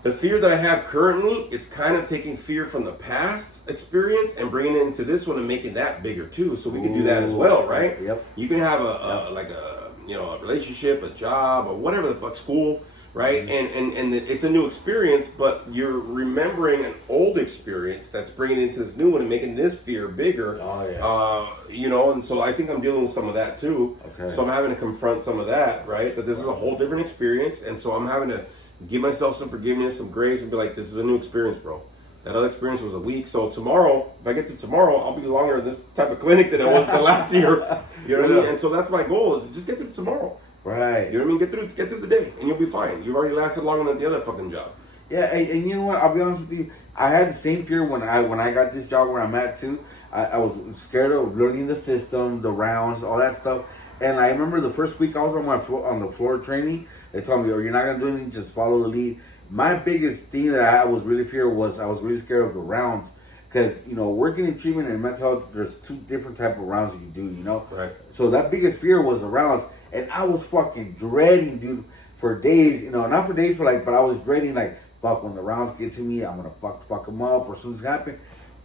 the fear that I have currently, it's kind of taking fear from the past experience and bringing it into this one and making that bigger too. So we can do that as well, right? Yep. You can have a relationship, a job, or whatever the fuck, school, right? And it's a new experience, but you're remembering an old experience that's bringing it into this new one and making this fear bigger. Oh, yes. You know, and so I think I'm dealing with some of that too. Okay. So I'm having to confront some of that, right? That this is a whole different experience, and so I'm having to give myself some forgiveness, some grace, and be like, this is a new experience, bro. That other experience was a week. So tomorrow, if I get through tomorrow, I'll be longer in this type of clinic than I was the last year. You know what I mean? And so that's my goal, is to just get through tomorrow. Right. You know what I mean? Get through the day, and you'll be fine. You've already lasted longer than the other fucking job. Yeah, and you know what? I'll be honest with you. I had the same fear when I got this job where I'm at too. I was scared of learning the system, the rounds, all that stuff. And I remember the first week I was on the floor training. They told me, "Oh, you're not gonna do anything. Just follow the lead." My biggest thing that I was really fear was I was really scared of the rounds. Because, working in treatment and mental health, there's two different type of rounds you can do, Right. So that biggest fear was the rounds. And I was fucking dreading, dude, for days, not for days, but I was dreading, fuck, when the rounds get to me, I'm going to fuck them up or something's happened.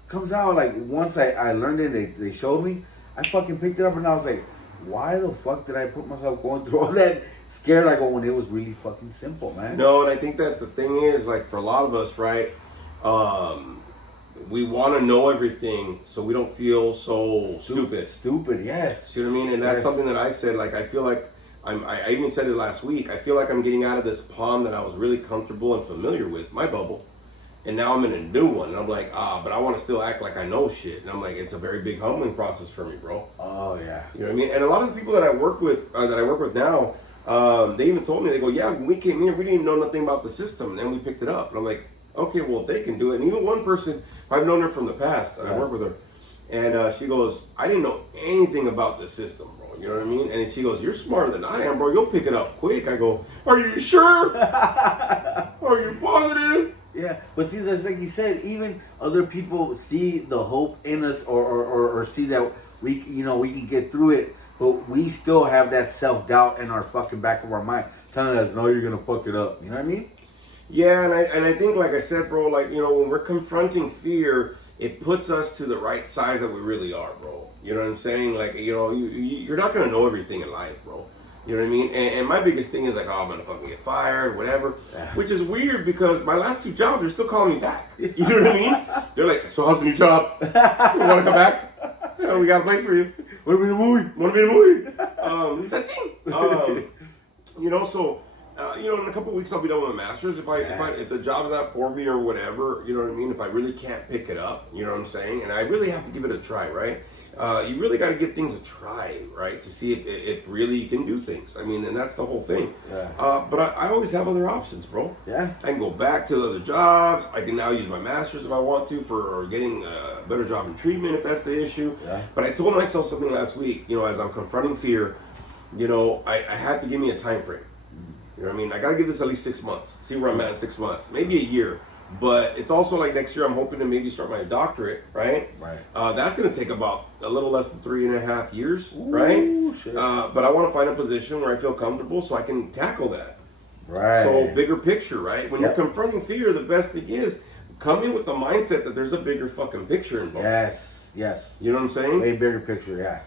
Comes out, once I learned it, they showed me, I fucking picked it up and I was like, why the fuck did I put myself going through all that scared when it was really fucking simple, man? No, and I think that the thing is, for a lot of us, right, we want to know everything so we don't feel so stupid. Stupid, yes. See what I mean? And that's something that I said, I feel like I even said it last week. I feel like I'm getting out of this pond that I was really comfortable and familiar with, my bubble. And now I'm in a new one. And I'm like, but I want to still act like I know shit. And I'm like, it's a very big humbling process for me, bro. Oh, yeah. You know what I mean? And a lot of the people that I work with now, they even told me, they go, yeah, when we came here, we didn't know nothing about the system. And then we picked it up. And I'm like, okay, well, if they can do it. And even one person, I've known her from the past. I work with her. And she goes, I didn't know anything about the system, bro. You know what I mean? And she goes, you're smarter than I am, bro. You'll pick it up quick. I go, are you sure? Are you positive? Yeah, but see, that's like you said, even other people see the hope in us or see that we can get through it, but we still have that self-doubt in our fucking back of our mind telling us, no, you're going to fuck it up. You know what I mean? Yeah, and I think, like I said, bro, when we're confronting fear, it puts us to the right size that we really are, bro. You know what I'm saying? You're not going to know everything in life, bro. You know what I mean? And my biggest thing is I'm going to fucking get fired, whatever. Yeah. Which is weird because my last two jobs, they're still calling me back. You know what I mean? They're like, so how's the new job? You want to come back? We got a place for you. Want to be in a movie? Want to be in a movie? It's that thing. In a couple of weeks I'll be done with my master's. If the job's not for me or whatever, you know what I mean? If I really can't pick it up, you know what I'm saying? And I really have to give it a try, right? You really got to give things a try, right? To see if really you can do things. I mean, and that's the whole thing. Yeah. But I always have other options, bro. Yeah. I can go back to the other jobs. I can now use my master's if I want to for getting a better job in treatment if that's the issue. Yeah. But I told myself something last week, as I'm confronting fear, I had to give me a time frame. You know what I mean? I got to give this at least 6 months. See where I'm at in 6 months. Maybe a year. But it's also next year I'm hoping to maybe start my doctorate, right? Right. That's going to take about a little less than 3.5 years, right? Shit. But I want to find a position where I feel comfortable so I can tackle that. Right. So bigger picture, right? When you're confronting fear, the best thing is come in with the mindset that there's a bigger fucking picture involved. Yes. You know what I'm saying? A bigger picture, yeah.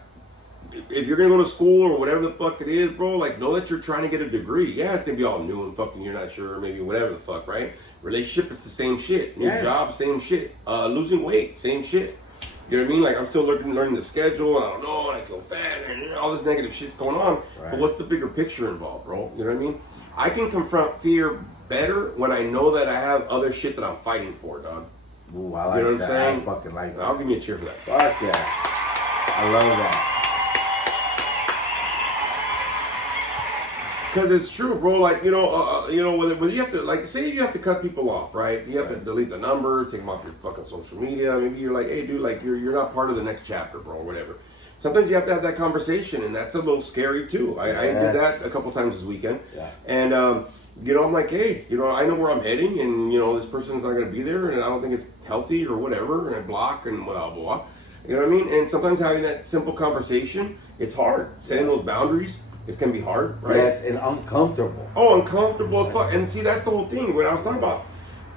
If you're going to go to school or whatever the fuck it is, bro, know that you're trying to get a degree. Yeah, it's going to be all new and fucking you're not sure, maybe whatever the fuck, right? Relationship, it's the same shit. New job, same shit. Losing weight, same shit. You know what I mean? I'm still learning the schedule, and I don't know, and I feel fat, and all this negative shit's going on. Right. But what's the bigger picture involved, bro? You know what I mean? I can confront fear better when I know that I have other shit that I'm fighting for, dog. Ooh, I like that. You know what I'm saying? I fucking like that. I'll give you a cheer for that. Fuck yeah. I love that. Because it's true, bro. Whether you have to, say you have to cut people off, right? You have to delete the numbers, take them off your fucking social media. Maybe you're like, hey, dude, you're not part of the next chapter, bro, or whatever. Sometimes you have to have that conversation, and that's a little scary too. I did that a couple times this weekend, and I'm like, hey, I know where I'm heading, and this person's not going to be there, and I don't think it's healthy or whatever, and I block and blah blah. You know what I mean? And sometimes having that simple conversation, it's hard. Setting those boundaries. It's going to be hard, right? Yes, and uncomfortable. Oh, uncomfortable as fuck. And see, that's the whole thing. When I was talking about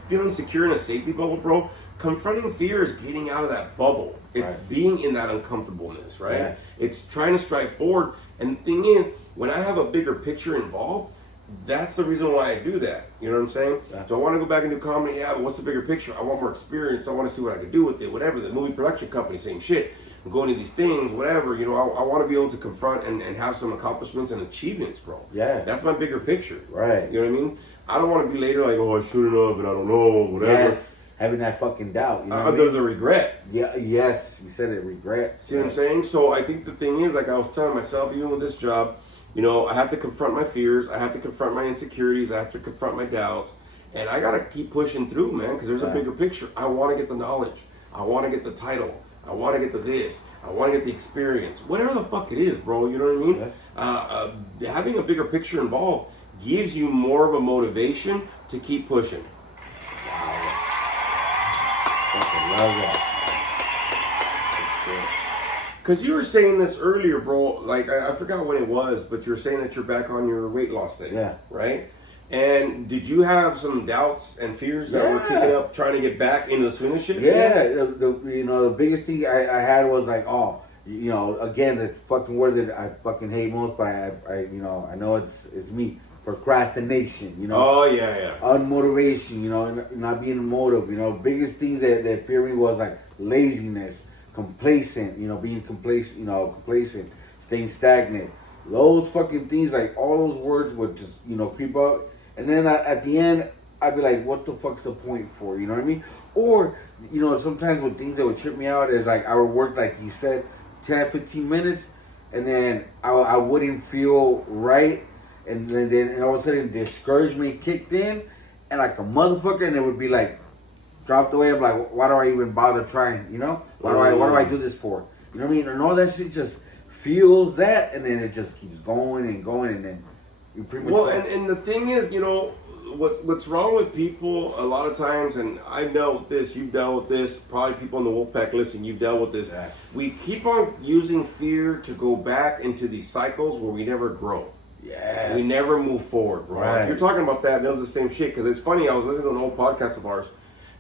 feeling secure in a safety bubble, bro, confronting fear is getting out of that bubble. It's being in that uncomfortableness, right? Yeah. It's trying to strive forward. And the thing is, when I have a bigger picture involved, that's the reason why I do that. You know what I'm saying? Yeah. Do I want to go back and do comedy? Yeah, but what's the bigger picture? I want more experience. I want to see what I can do with it, whatever. The movie production company, same shit. I'm going to these things, whatever, I want to be able to confront and have some accomplishments and achievements, bro. Yeah. That's my bigger picture. Right. You know what I mean? I don't want to be later I shouldn't have, and I don't know, whatever. Yes. Having that fucking doubt. You know what I mean? There's a regret. Yeah. Yes. You said it, regret. See what I'm saying? So I think the thing is, I was telling myself, even with this job, You know, I have to confront my fears. I have to confront my insecurities. I have to confront my doubts. And I got to keep pushing through, man, because there's a bigger picture. I want to get the knowledge. I want to get the title. I want to get the this. I want to get the experience. Whatever the fuck it is, bro. You know what I mean? Having a bigger picture involved gives you more of a motivation to keep pushing. Wow. Fucking love that. Because you were saying this earlier, bro. Like, I forgot what it was, but you were saying that you're back on your weight loss thing. Yeah. Right? And did you have some doubts and fears that were kicking up trying to get back into the swing of shit? Yeah. The biggest thing I had was like, again, the fucking word that I fucking hate most, but I know it's me. Procrastination, Oh, yeah. Unmotivation, not being motive, biggest things that fear me was like laziness, complacent, being complacent, staying stagnant. Those fucking things, like all those words would just, creep up. And then at the end, I'd be like, what the fuck's the point for? You know what I mean? Or, sometimes with things that would trip me out is like I would work, like you said, 10, 15 minutes, and then I wouldn't feel right. And then all of a sudden, discouragement kicked in, and like a motherfucker, and it would be like dropped away. I'm like, why do I even bother trying? Why do I do this for? You know what I mean? And all that shit just fuels that, and then it just keeps going, and then you pretty much. Well, and the thing is, what's wrong with people a lot of times, and I've dealt with this, you've dealt with this, probably people in the Wolfpack listen, you've dealt with this. Yes. We keep on using fear to go back into these cycles where we never grow. Yes. We never move forward, bro. Right. Like you're talking about that, and it was the same shit. Because it's funny, I was listening to an old podcast of ours,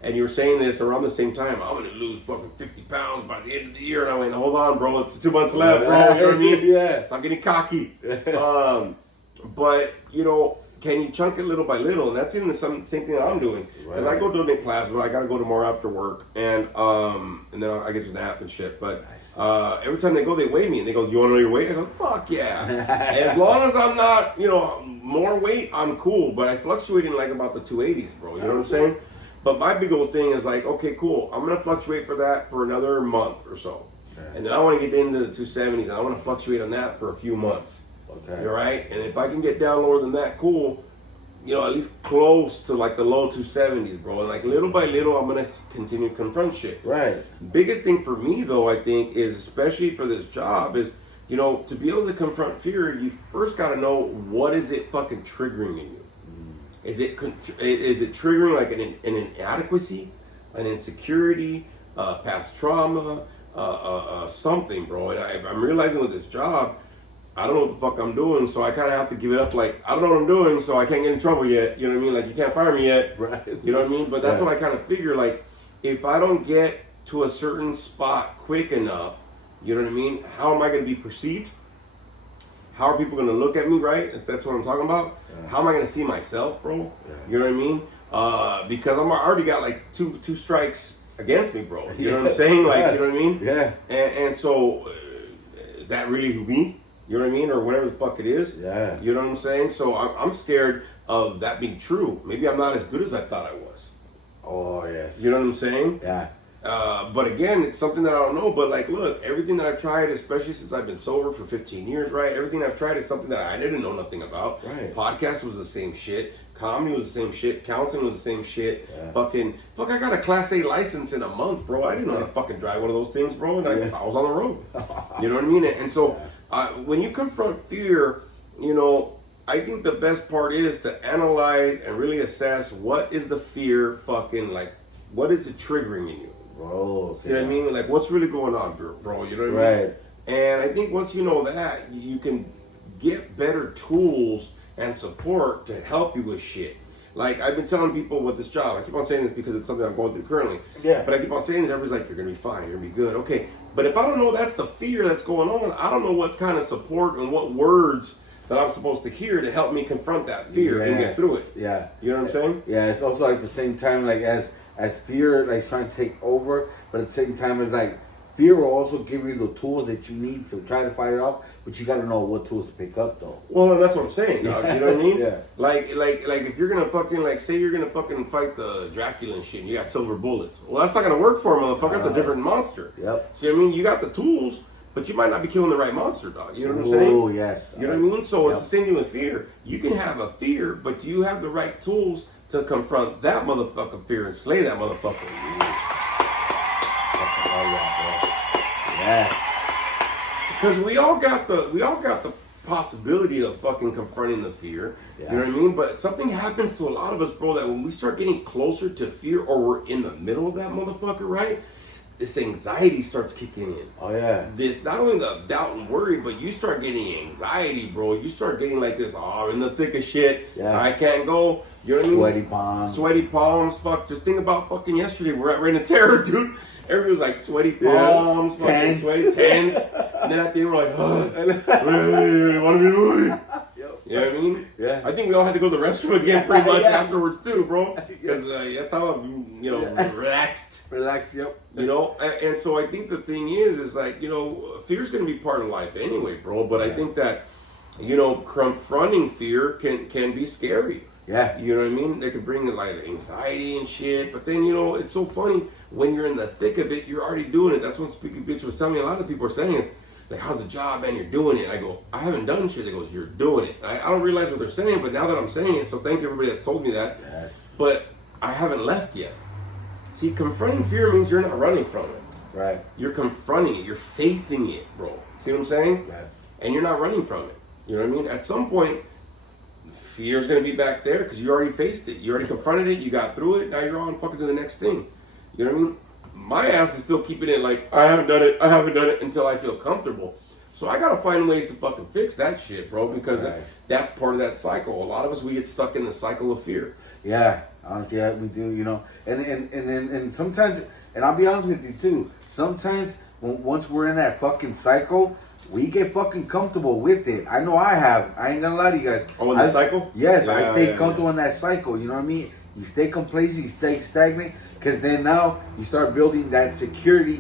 and you were saying this around the same time. I'm going to lose fucking 50 pounds by the end of the year. And I went, hold on, bro. It's 2 months left, bro. You know what I mean? Yeah. Stop getting cocky. But, can you chunk it little by little? And that's in the same thing that I'm doing. Because I go donate plasma. I got to go tomorrow after work. And then I get to nap and shit. But every time they go, they weigh me. And they go, do you want to know your weight? I go, fuck yeah. As long as I'm not, more weight, I'm cool. But I fluctuate in like about the 280s, bro. You know what I'm saying? But my big old thing is like, okay, cool. I'm going to fluctuate for that for another month or so. Okay. And then I want to get into the 270s. And I want to fluctuate on that for a few months. Okay. All right? And if I can get down lower than that, cool. At least close to like the low 270s, bro. And like little by little, I'm going to continue to confront shit. Right. Biggest thing for me, though, I think, is especially for this job, is, to be able to confront fear, you first got to know what is it fucking triggering in you. Is it triggering like an inadequacy, an insecurity, past trauma, something, bro? And I'm realizing with this job, I don't know what the fuck I'm doing, so I kind of have to give it up. Like, I don't know what I'm doing, so I can't get in trouble yet. You know what I mean? Like, you can't fire me yet. Right. You know what I mean? But that's what I kind of figure. Like, if I don't get to a certain spot quick enough, you know what I mean? How am I going to be perceived? How are people going to look at me, right? That's what I'm talking about. Yeah. How am I going to see myself, bro? Yeah. You know what I mean? Because I already got like two strikes against me, bro. You know what I'm saying? Like, you know what I mean? Yeah. And so, is that really me? You know what I mean? Or whatever the fuck it is. Yeah. You know what I'm saying? So I'm scared of that being true. Maybe I'm not as good as I thought I was. Oh, yes. You know what I'm saying? Yeah. But again, it's something that I don't know. But like, look, everything that I've tried, especially since I've been sober for 15 years, right? Everything I've tried is something that I didn't know nothing about. Right. Podcast was the same shit. Comedy was the same shit. Counseling was the same shit. Yeah. I got a Class A license in a month, bro. I didn't know how to fucking drive one of those things, bro. And I was on the road. You know what I mean? And so when you confront fear, I think the best part is to analyze and really assess what is the fear fucking like. What is it triggering in you? Bro, see what I mean? Like, what's really going on, bro? You know what I mean? Right. And I think once you know that, you can get better tools and support to help you with shit. Like, I've been telling people with this job, I keep on saying this because it's something I'm going through currently. Yeah. But I keep on saying this, everybody's like, you're going to be fine, you're going to be good. Okay. But if I don't know that's the fear that's going on, I don't know what kind of support and what words that I'm supposed to hear to help me confront that fear and get through it. Yeah. You know what I'm saying? Yeah, it's also like the same time, like as fear like trying to take over, but at the same time it's like fear will also give you the tools that you need to try to fight it off, but you got to know what tools to pick up though. Well, that's what I'm saying, dog. You know what I mean? Yeah. Like if you're gonna fucking say you're gonna fucking fight the Dracula and shit, and you got silver bullets. Well, that's not gonna work for a motherfucker. That's a different monster. Yep. See what I mean? You got the tools, but you might not be killing the right monster, dog. You know what I'm saying? Oh, yes. You know what I mean? So it's the same thing with fear. You can have a fear, but do you have the right tools to confront that motherfucking fear and slay that motherfucker? Yes. Because we all got the possibility of fucking confronting the fear. Yeah. You know what I mean? But something happens to a lot of us, bro, that when we start getting closer to fear or we're in the middle of that motherfucker, right? This anxiety starts kicking in. Oh, yeah. This, not only the doubt and worry, but you start getting anxiety, bro. You start getting like this, oh, I'm in the thick of shit. Yeah. I can't go. You know what I mean? Sweaty palms. Sweaty palms. Fuck, just think about fucking yesterday. We're at Reign of Terror, dude. Everybody was like sweaty palms, fucking Tense. sweaty, tense. And then at the end, we're like, oh, hey, what are we doing? You know what I mean? Yeah. I think we all had to go to the restroom again pretty much Yeah. afterwards too, bro. Because ya estaba, you know, relaxed. Relax, yep. You know, and so I think the thing is like, you know, fear's going to be part of life anyway, bro. But I think that, you know, confronting fear can be scary. Yeah. You know what I mean? They could bring like anxiety and shit. But then, you know, it's so funny when you're in the thick of it, you're already doing it. That's what Speaking Bitch was telling me. A lot of people are saying it. Like, how's the job, man? You're doing it. I go, I haven't done shit. They go, you're doing it. I don't realize what they're saying, but now that I'm saying it, so thank you everybody that's told me that. Yes. But I haven't left yet. See, confronting fear means you're not running from it. Right. You're confronting it. You're facing it, bro. See what I'm saying? Yes. And you're not running from it. You know what I mean? At some point, fear's going to be back there because you already faced it. You already confronted it. You got through it. Now you're on fucking to the next thing. You know what I mean? My ass is still keeping it like, I haven't done it until I feel comfortable. So I got to find ways to fucking fix that shit, bro, because that's part of that cycle. A lot of us, we get stuck in the cycle of fear. Yeah, honestly, yeah, we do, you know. And sometimes, and I'll be honest with you too, sometimes once we're in that fucking cycle, we get fucking comfortable with it. I know I have. I ain't gonna lie to you guys. Oh, in the cycle? Yes, I stay comfortable in that cycle, you know what I mean? You stay complacent, you stay stagnant, because then now you start building that security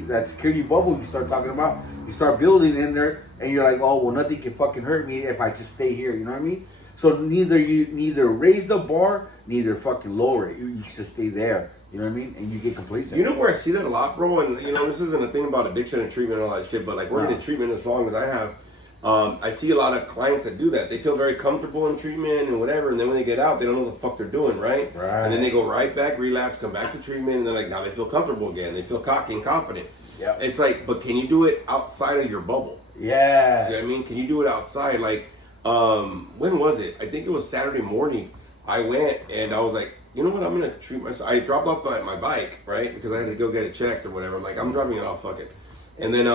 bubble you start talking about. You start building in there, and you're like, oh, well, nothing can fucking hurt me if I just stay here, you know what I mean? So neither raise the bar, neither fucking lower it. You just stay there, you know what I mean? And you get complacent. You know where I see that a lot, bro? And, you know, this isn't a thing about addiction and treatment and all that shit, but, like, working in treatment as long as I have, I see a lot of clients that do that. They feel very comfortable in treatment and whatever, and then when they get out, they don't know what the fuck they're doing, right? And then they go right back, relapse, come back to treatment, and they're like, now they feel comfortable again. They feel cocky and confident. Yeah. It's like, but can you do it outside of your bubble? Yeah. See what I mean? Can you do it outside? Like, when was it? I think it was Saturday morning. I went and I was like, you know what? I'm going to treat myself. I dropped off my bike, right? Because I had to go get it checked or whatever. I'm like, I'm dropping it off, fuck it. And then,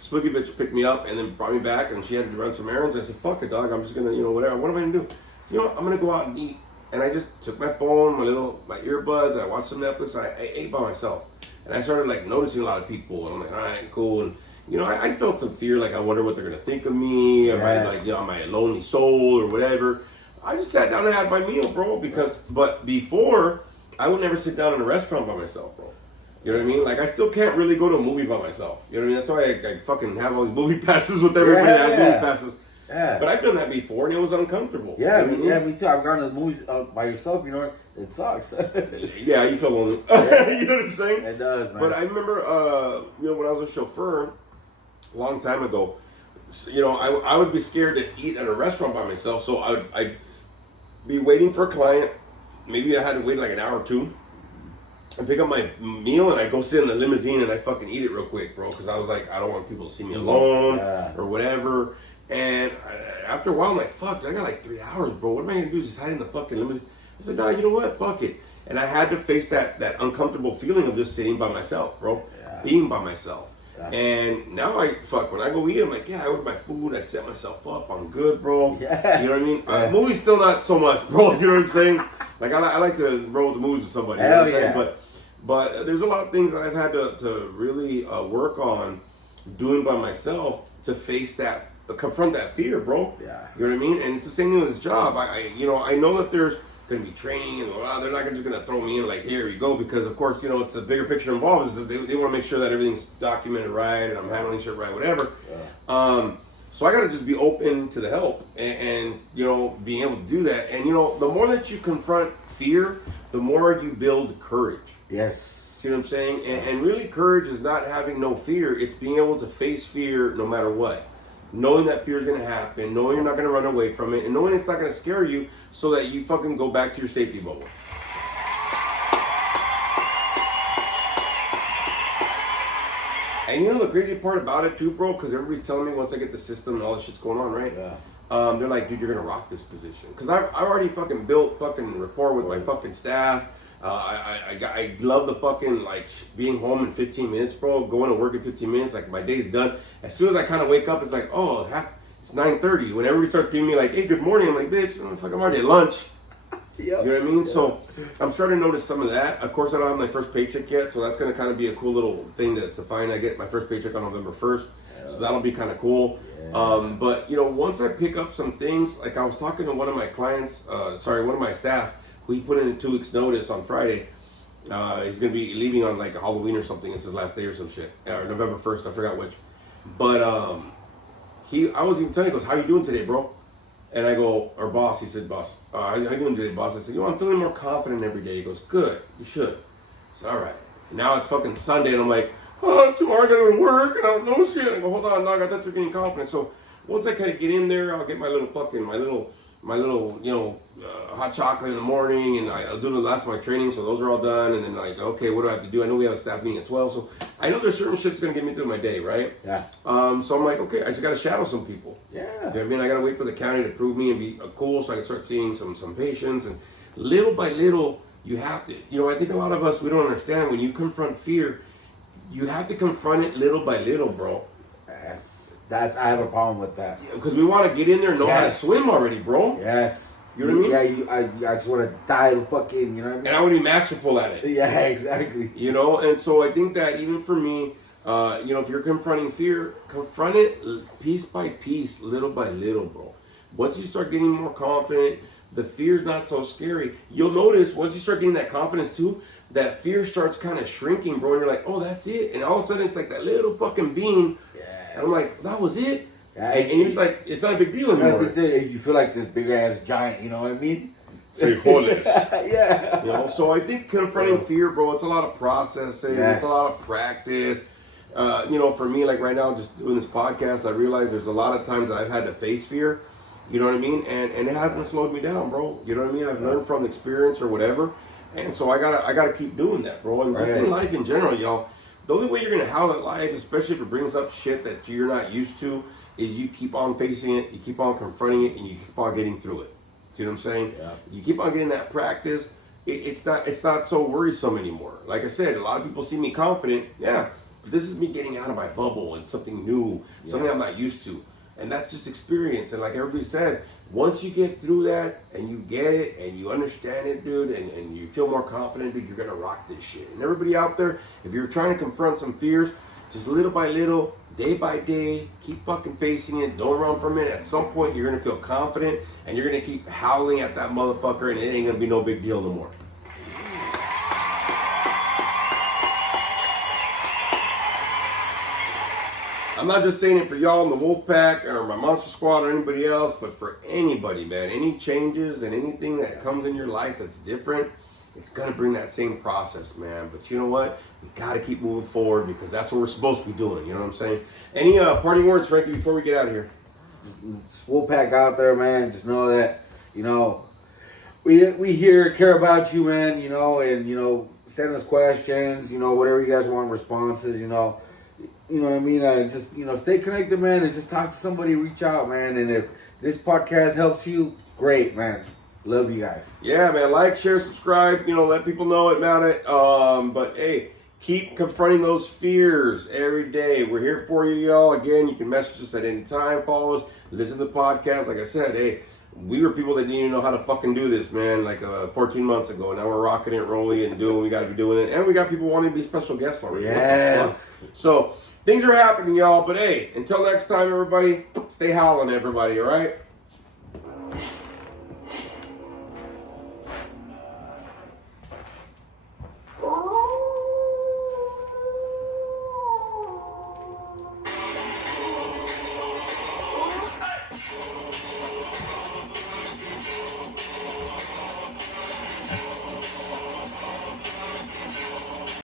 Spooky Bitch picked me up and then brought me back, and she had to run some errands. I said, fuck it, dog. I'm just going to, you know, whatever. What am I going to do? So, you know what? I'm going to go out and eat. And I just took my phone, my earbuds, and I watched some Netflix, and I ate by myself. And I started, like, noticing a lot of people. And I'm like, all right, cool. And, you know, I felt some fear, like, I wonder what they're going to think of me. Am I, like, you know, my lonely soul or whatever. I just sat down and had my meal, bro, but before, I would never sit down in a restaurant by myself, bro. You know what I mean? Like, I still can't really go to a movie by myself. You know what I mean? That's why I fucking have all these movie passes with everybody that has movie passes. Yeah. But I've done that before, and it was uncomfortable. Yeah, you know me too. I've gone to the movies by yourself, you know, it sucks. Yeah, you feel lonely. You know what I'm saying? It does, man. But I remember, you know, when I was a chauffeur, a long time ago, you know, I would be scared to eat at a restaurant by myself, so I'd be waiting for a client. Maybe I had to wait like an hour or two. I pick up my meal and I go sit in the limousine and I fucking eat it real quick, bro, because I was like, I don't want people to see me alone or whatever. And after a while, I'm like, fuck, I got like 3 hours, bro. What am I gonna do? Just hide in the fucking limousine? I said, nah, you know what? Fuck it. And I had to face that uncomfortable feeling of just sitting by myself, bro, being by myself. And now when I go eat, I'm like, yeah, I ordered my food, I set myself up, I'm good, bro. Yeah. You know what I mean? Movies still not so much, bro. You know what I'm saying? Like, I like to roll the movies with somebody. You know what I'm saying? But there's a lot of things that I've had to really work on doing by myself to face confront that fear, bro. Yeah. You know what I mean? And it's the same thing with this job. I know that there's going to be training and they're not just going to throw me in like, here you go, because of course, you know, it's the bigger picture involved is that they want to make sure that everything's documented right and I'm handling shit right, whatever. Yeah. So I got to just be open to the help and, you know, being able to do that. And, you know, the more that you confront fear, the more you build courage. Yes. See what I'm saying? And really, courage is not having no fear. It's being able to face fear no matter what. Knowing that fear is going to happen, knowing you're not going to run away from it, and knowing it's not going to scare you so that you fucking go back to your safety bubble. And you know the crazy part about it too, bro? Because everybody's telling me once I get the system and all this shit's going on, right? Yeah. They're like, dude, you're going to rock this position. Because I've already fucking built fucking rapport with my fucking staff. I love the fucking, like, being home in 15 minutes, bro. Going to work in 15 minutes, like, my day's done. As soon as I kind of wake up, it's like, oh, it's 9:30. When everybody starts giving me, like, hey, good morning, I'm like, bitch, I'm already at lunch. Yep. You know what I mean? Yeah. So I'm starting to notice some of that. Of course, I don't have my first paycheck yet, so that's going to kind of be a cool little thing to find. I get my first paycheck on November 1st, so that'll be kind of cool. Yeah. But, you know, once I pick up some things, like I was talking to one of my clients, one of my staff, who he put in a 2 weeks notice on Friday. He's going to be leaving on like Halloween or something. It's his last day or some shit. Or November 1st, I forgot which. But I was even telling him, he goes, how you doing today, bro? And I go, or boss, he said, boss, how you doing today, boss? I said, you know, I'm feeling more confident every day. He goes, good, you should. I said, all right. And now it's fucking Sunday, and I'm like, oh, tomorrow I got to work, and I'm no shit. I go, hold on, dog, I thought you were getting confident. So once I kind of get in there, I'll get my little, you know, hot chocolate in the morning, and I'll do the last of my training, so those are all done, and then like, okay, what do I have to do? I know we have a staff meeting at 12, so I know there's certain shit that's going to get me through my day, right? Yeah. So I'm like, okay, I just got to shadow some people. Yeah. You know what I mean? I got to wait for the county to prove me and be cool so I can start seeing some patients, and little by little, you have to, you know, I think a lot of us, we don't understand, when you confront fear, you have to confront it little by little, bro. Yes. I have a problem with that. Because we want to get in there and know how to swim already, bro. Yes. You know what I mean? Yeah, I just want to die fucking, you know what I mean? And I want to be masterful at it. Yeah, exactly. You know, and so I think that even for me, you know, if you're confronting fear, confront it piece by piece, little by little, bro. Once you start getting more confident, the fear's not so scary. You'll notice once you start getting that confidence too, that fear starts kind of shrinking, bro. And you're like, oh, that's it. And all of a sudden it's like that little fucking bean. Yes. And I'm like, that was it? Yeah, and you're just like, it's not a big deal anymore. Not a big deal. You feel like this big ass giant, you know what I mean? Frijoles. Yeah. You know, so I think confronting fear, bro, it's a lot of processing. Yes. It's a lot of practice. You know, for me, like right now, just doing this podcast, I realize there's a lot of times that I've had to face fear. You know what I mean? And it hasn't slowed me down, bro. You know what I mean? I've learned from experience or whatever. And so I gotta keep doing that, bro. And just in life in general, y'all, the only way you're gonna howl at life, especially if it brings up shit that you're not used to, is you keep on facing it, you keep on confronting it, and you keep on getting through it. See what I'm saying? Yeah. You keep on getting that practice. It's not so worrisome anymore. Like I said, a lot of people see me confident. Yeah, but this is me getting out of my bubble and something new, something I'm not used to. And that's just experience. And like everybody said, once you get through that and you get it and you understand it, dude, and you feel more confident, dude, you're going to rock this shit. And everybody out there, if you're trying to confront some fears, just little by little, day by day, keep fucking facing it. Don't run from it. At some point, you're going to feel confident and you're going to keep howling at that motherfucker and it ain't going to be no big deal no more. I'm not just saying it for y'all in the Wolfpack or my Monster Squad or anybody else, but for anybody, man. Any changes and anything that comes in your life that's different, it's going to bring that same process, man. But you know what? We got to keep moving forward because that's what we're supposed to be doing. You know what I'm saying? Any parting words, Frankie, before we get out of here? Just Wolfpack out there, man. Just know that, you know, we here care about you, man, you know, and, you know, send us questions, you know, whatever you guys want, responses, you know. You know what I mean? Just, you know, stay connected, man, and just talk to somebody, reach out, man. And if this podcast helps you, great, man. Love you guys. Yeah, man. Like, share, subscribe. You know, let people know about it. But, hey, keep confronting those fears every day. We're here for you, y'all. Again, you can message us at any time. Follow us. Listen to the podcast. Like I said, hey, we were people that didn't even know how to fucking do this, man, like 14 months ago. Now we're rocking it, rolling it, and doing what we got to be doing it. And we got people wanting to be special guests already. Yes. So things are happening, y'all. But hey, until next time, everybody, stay howling, everybody, all right?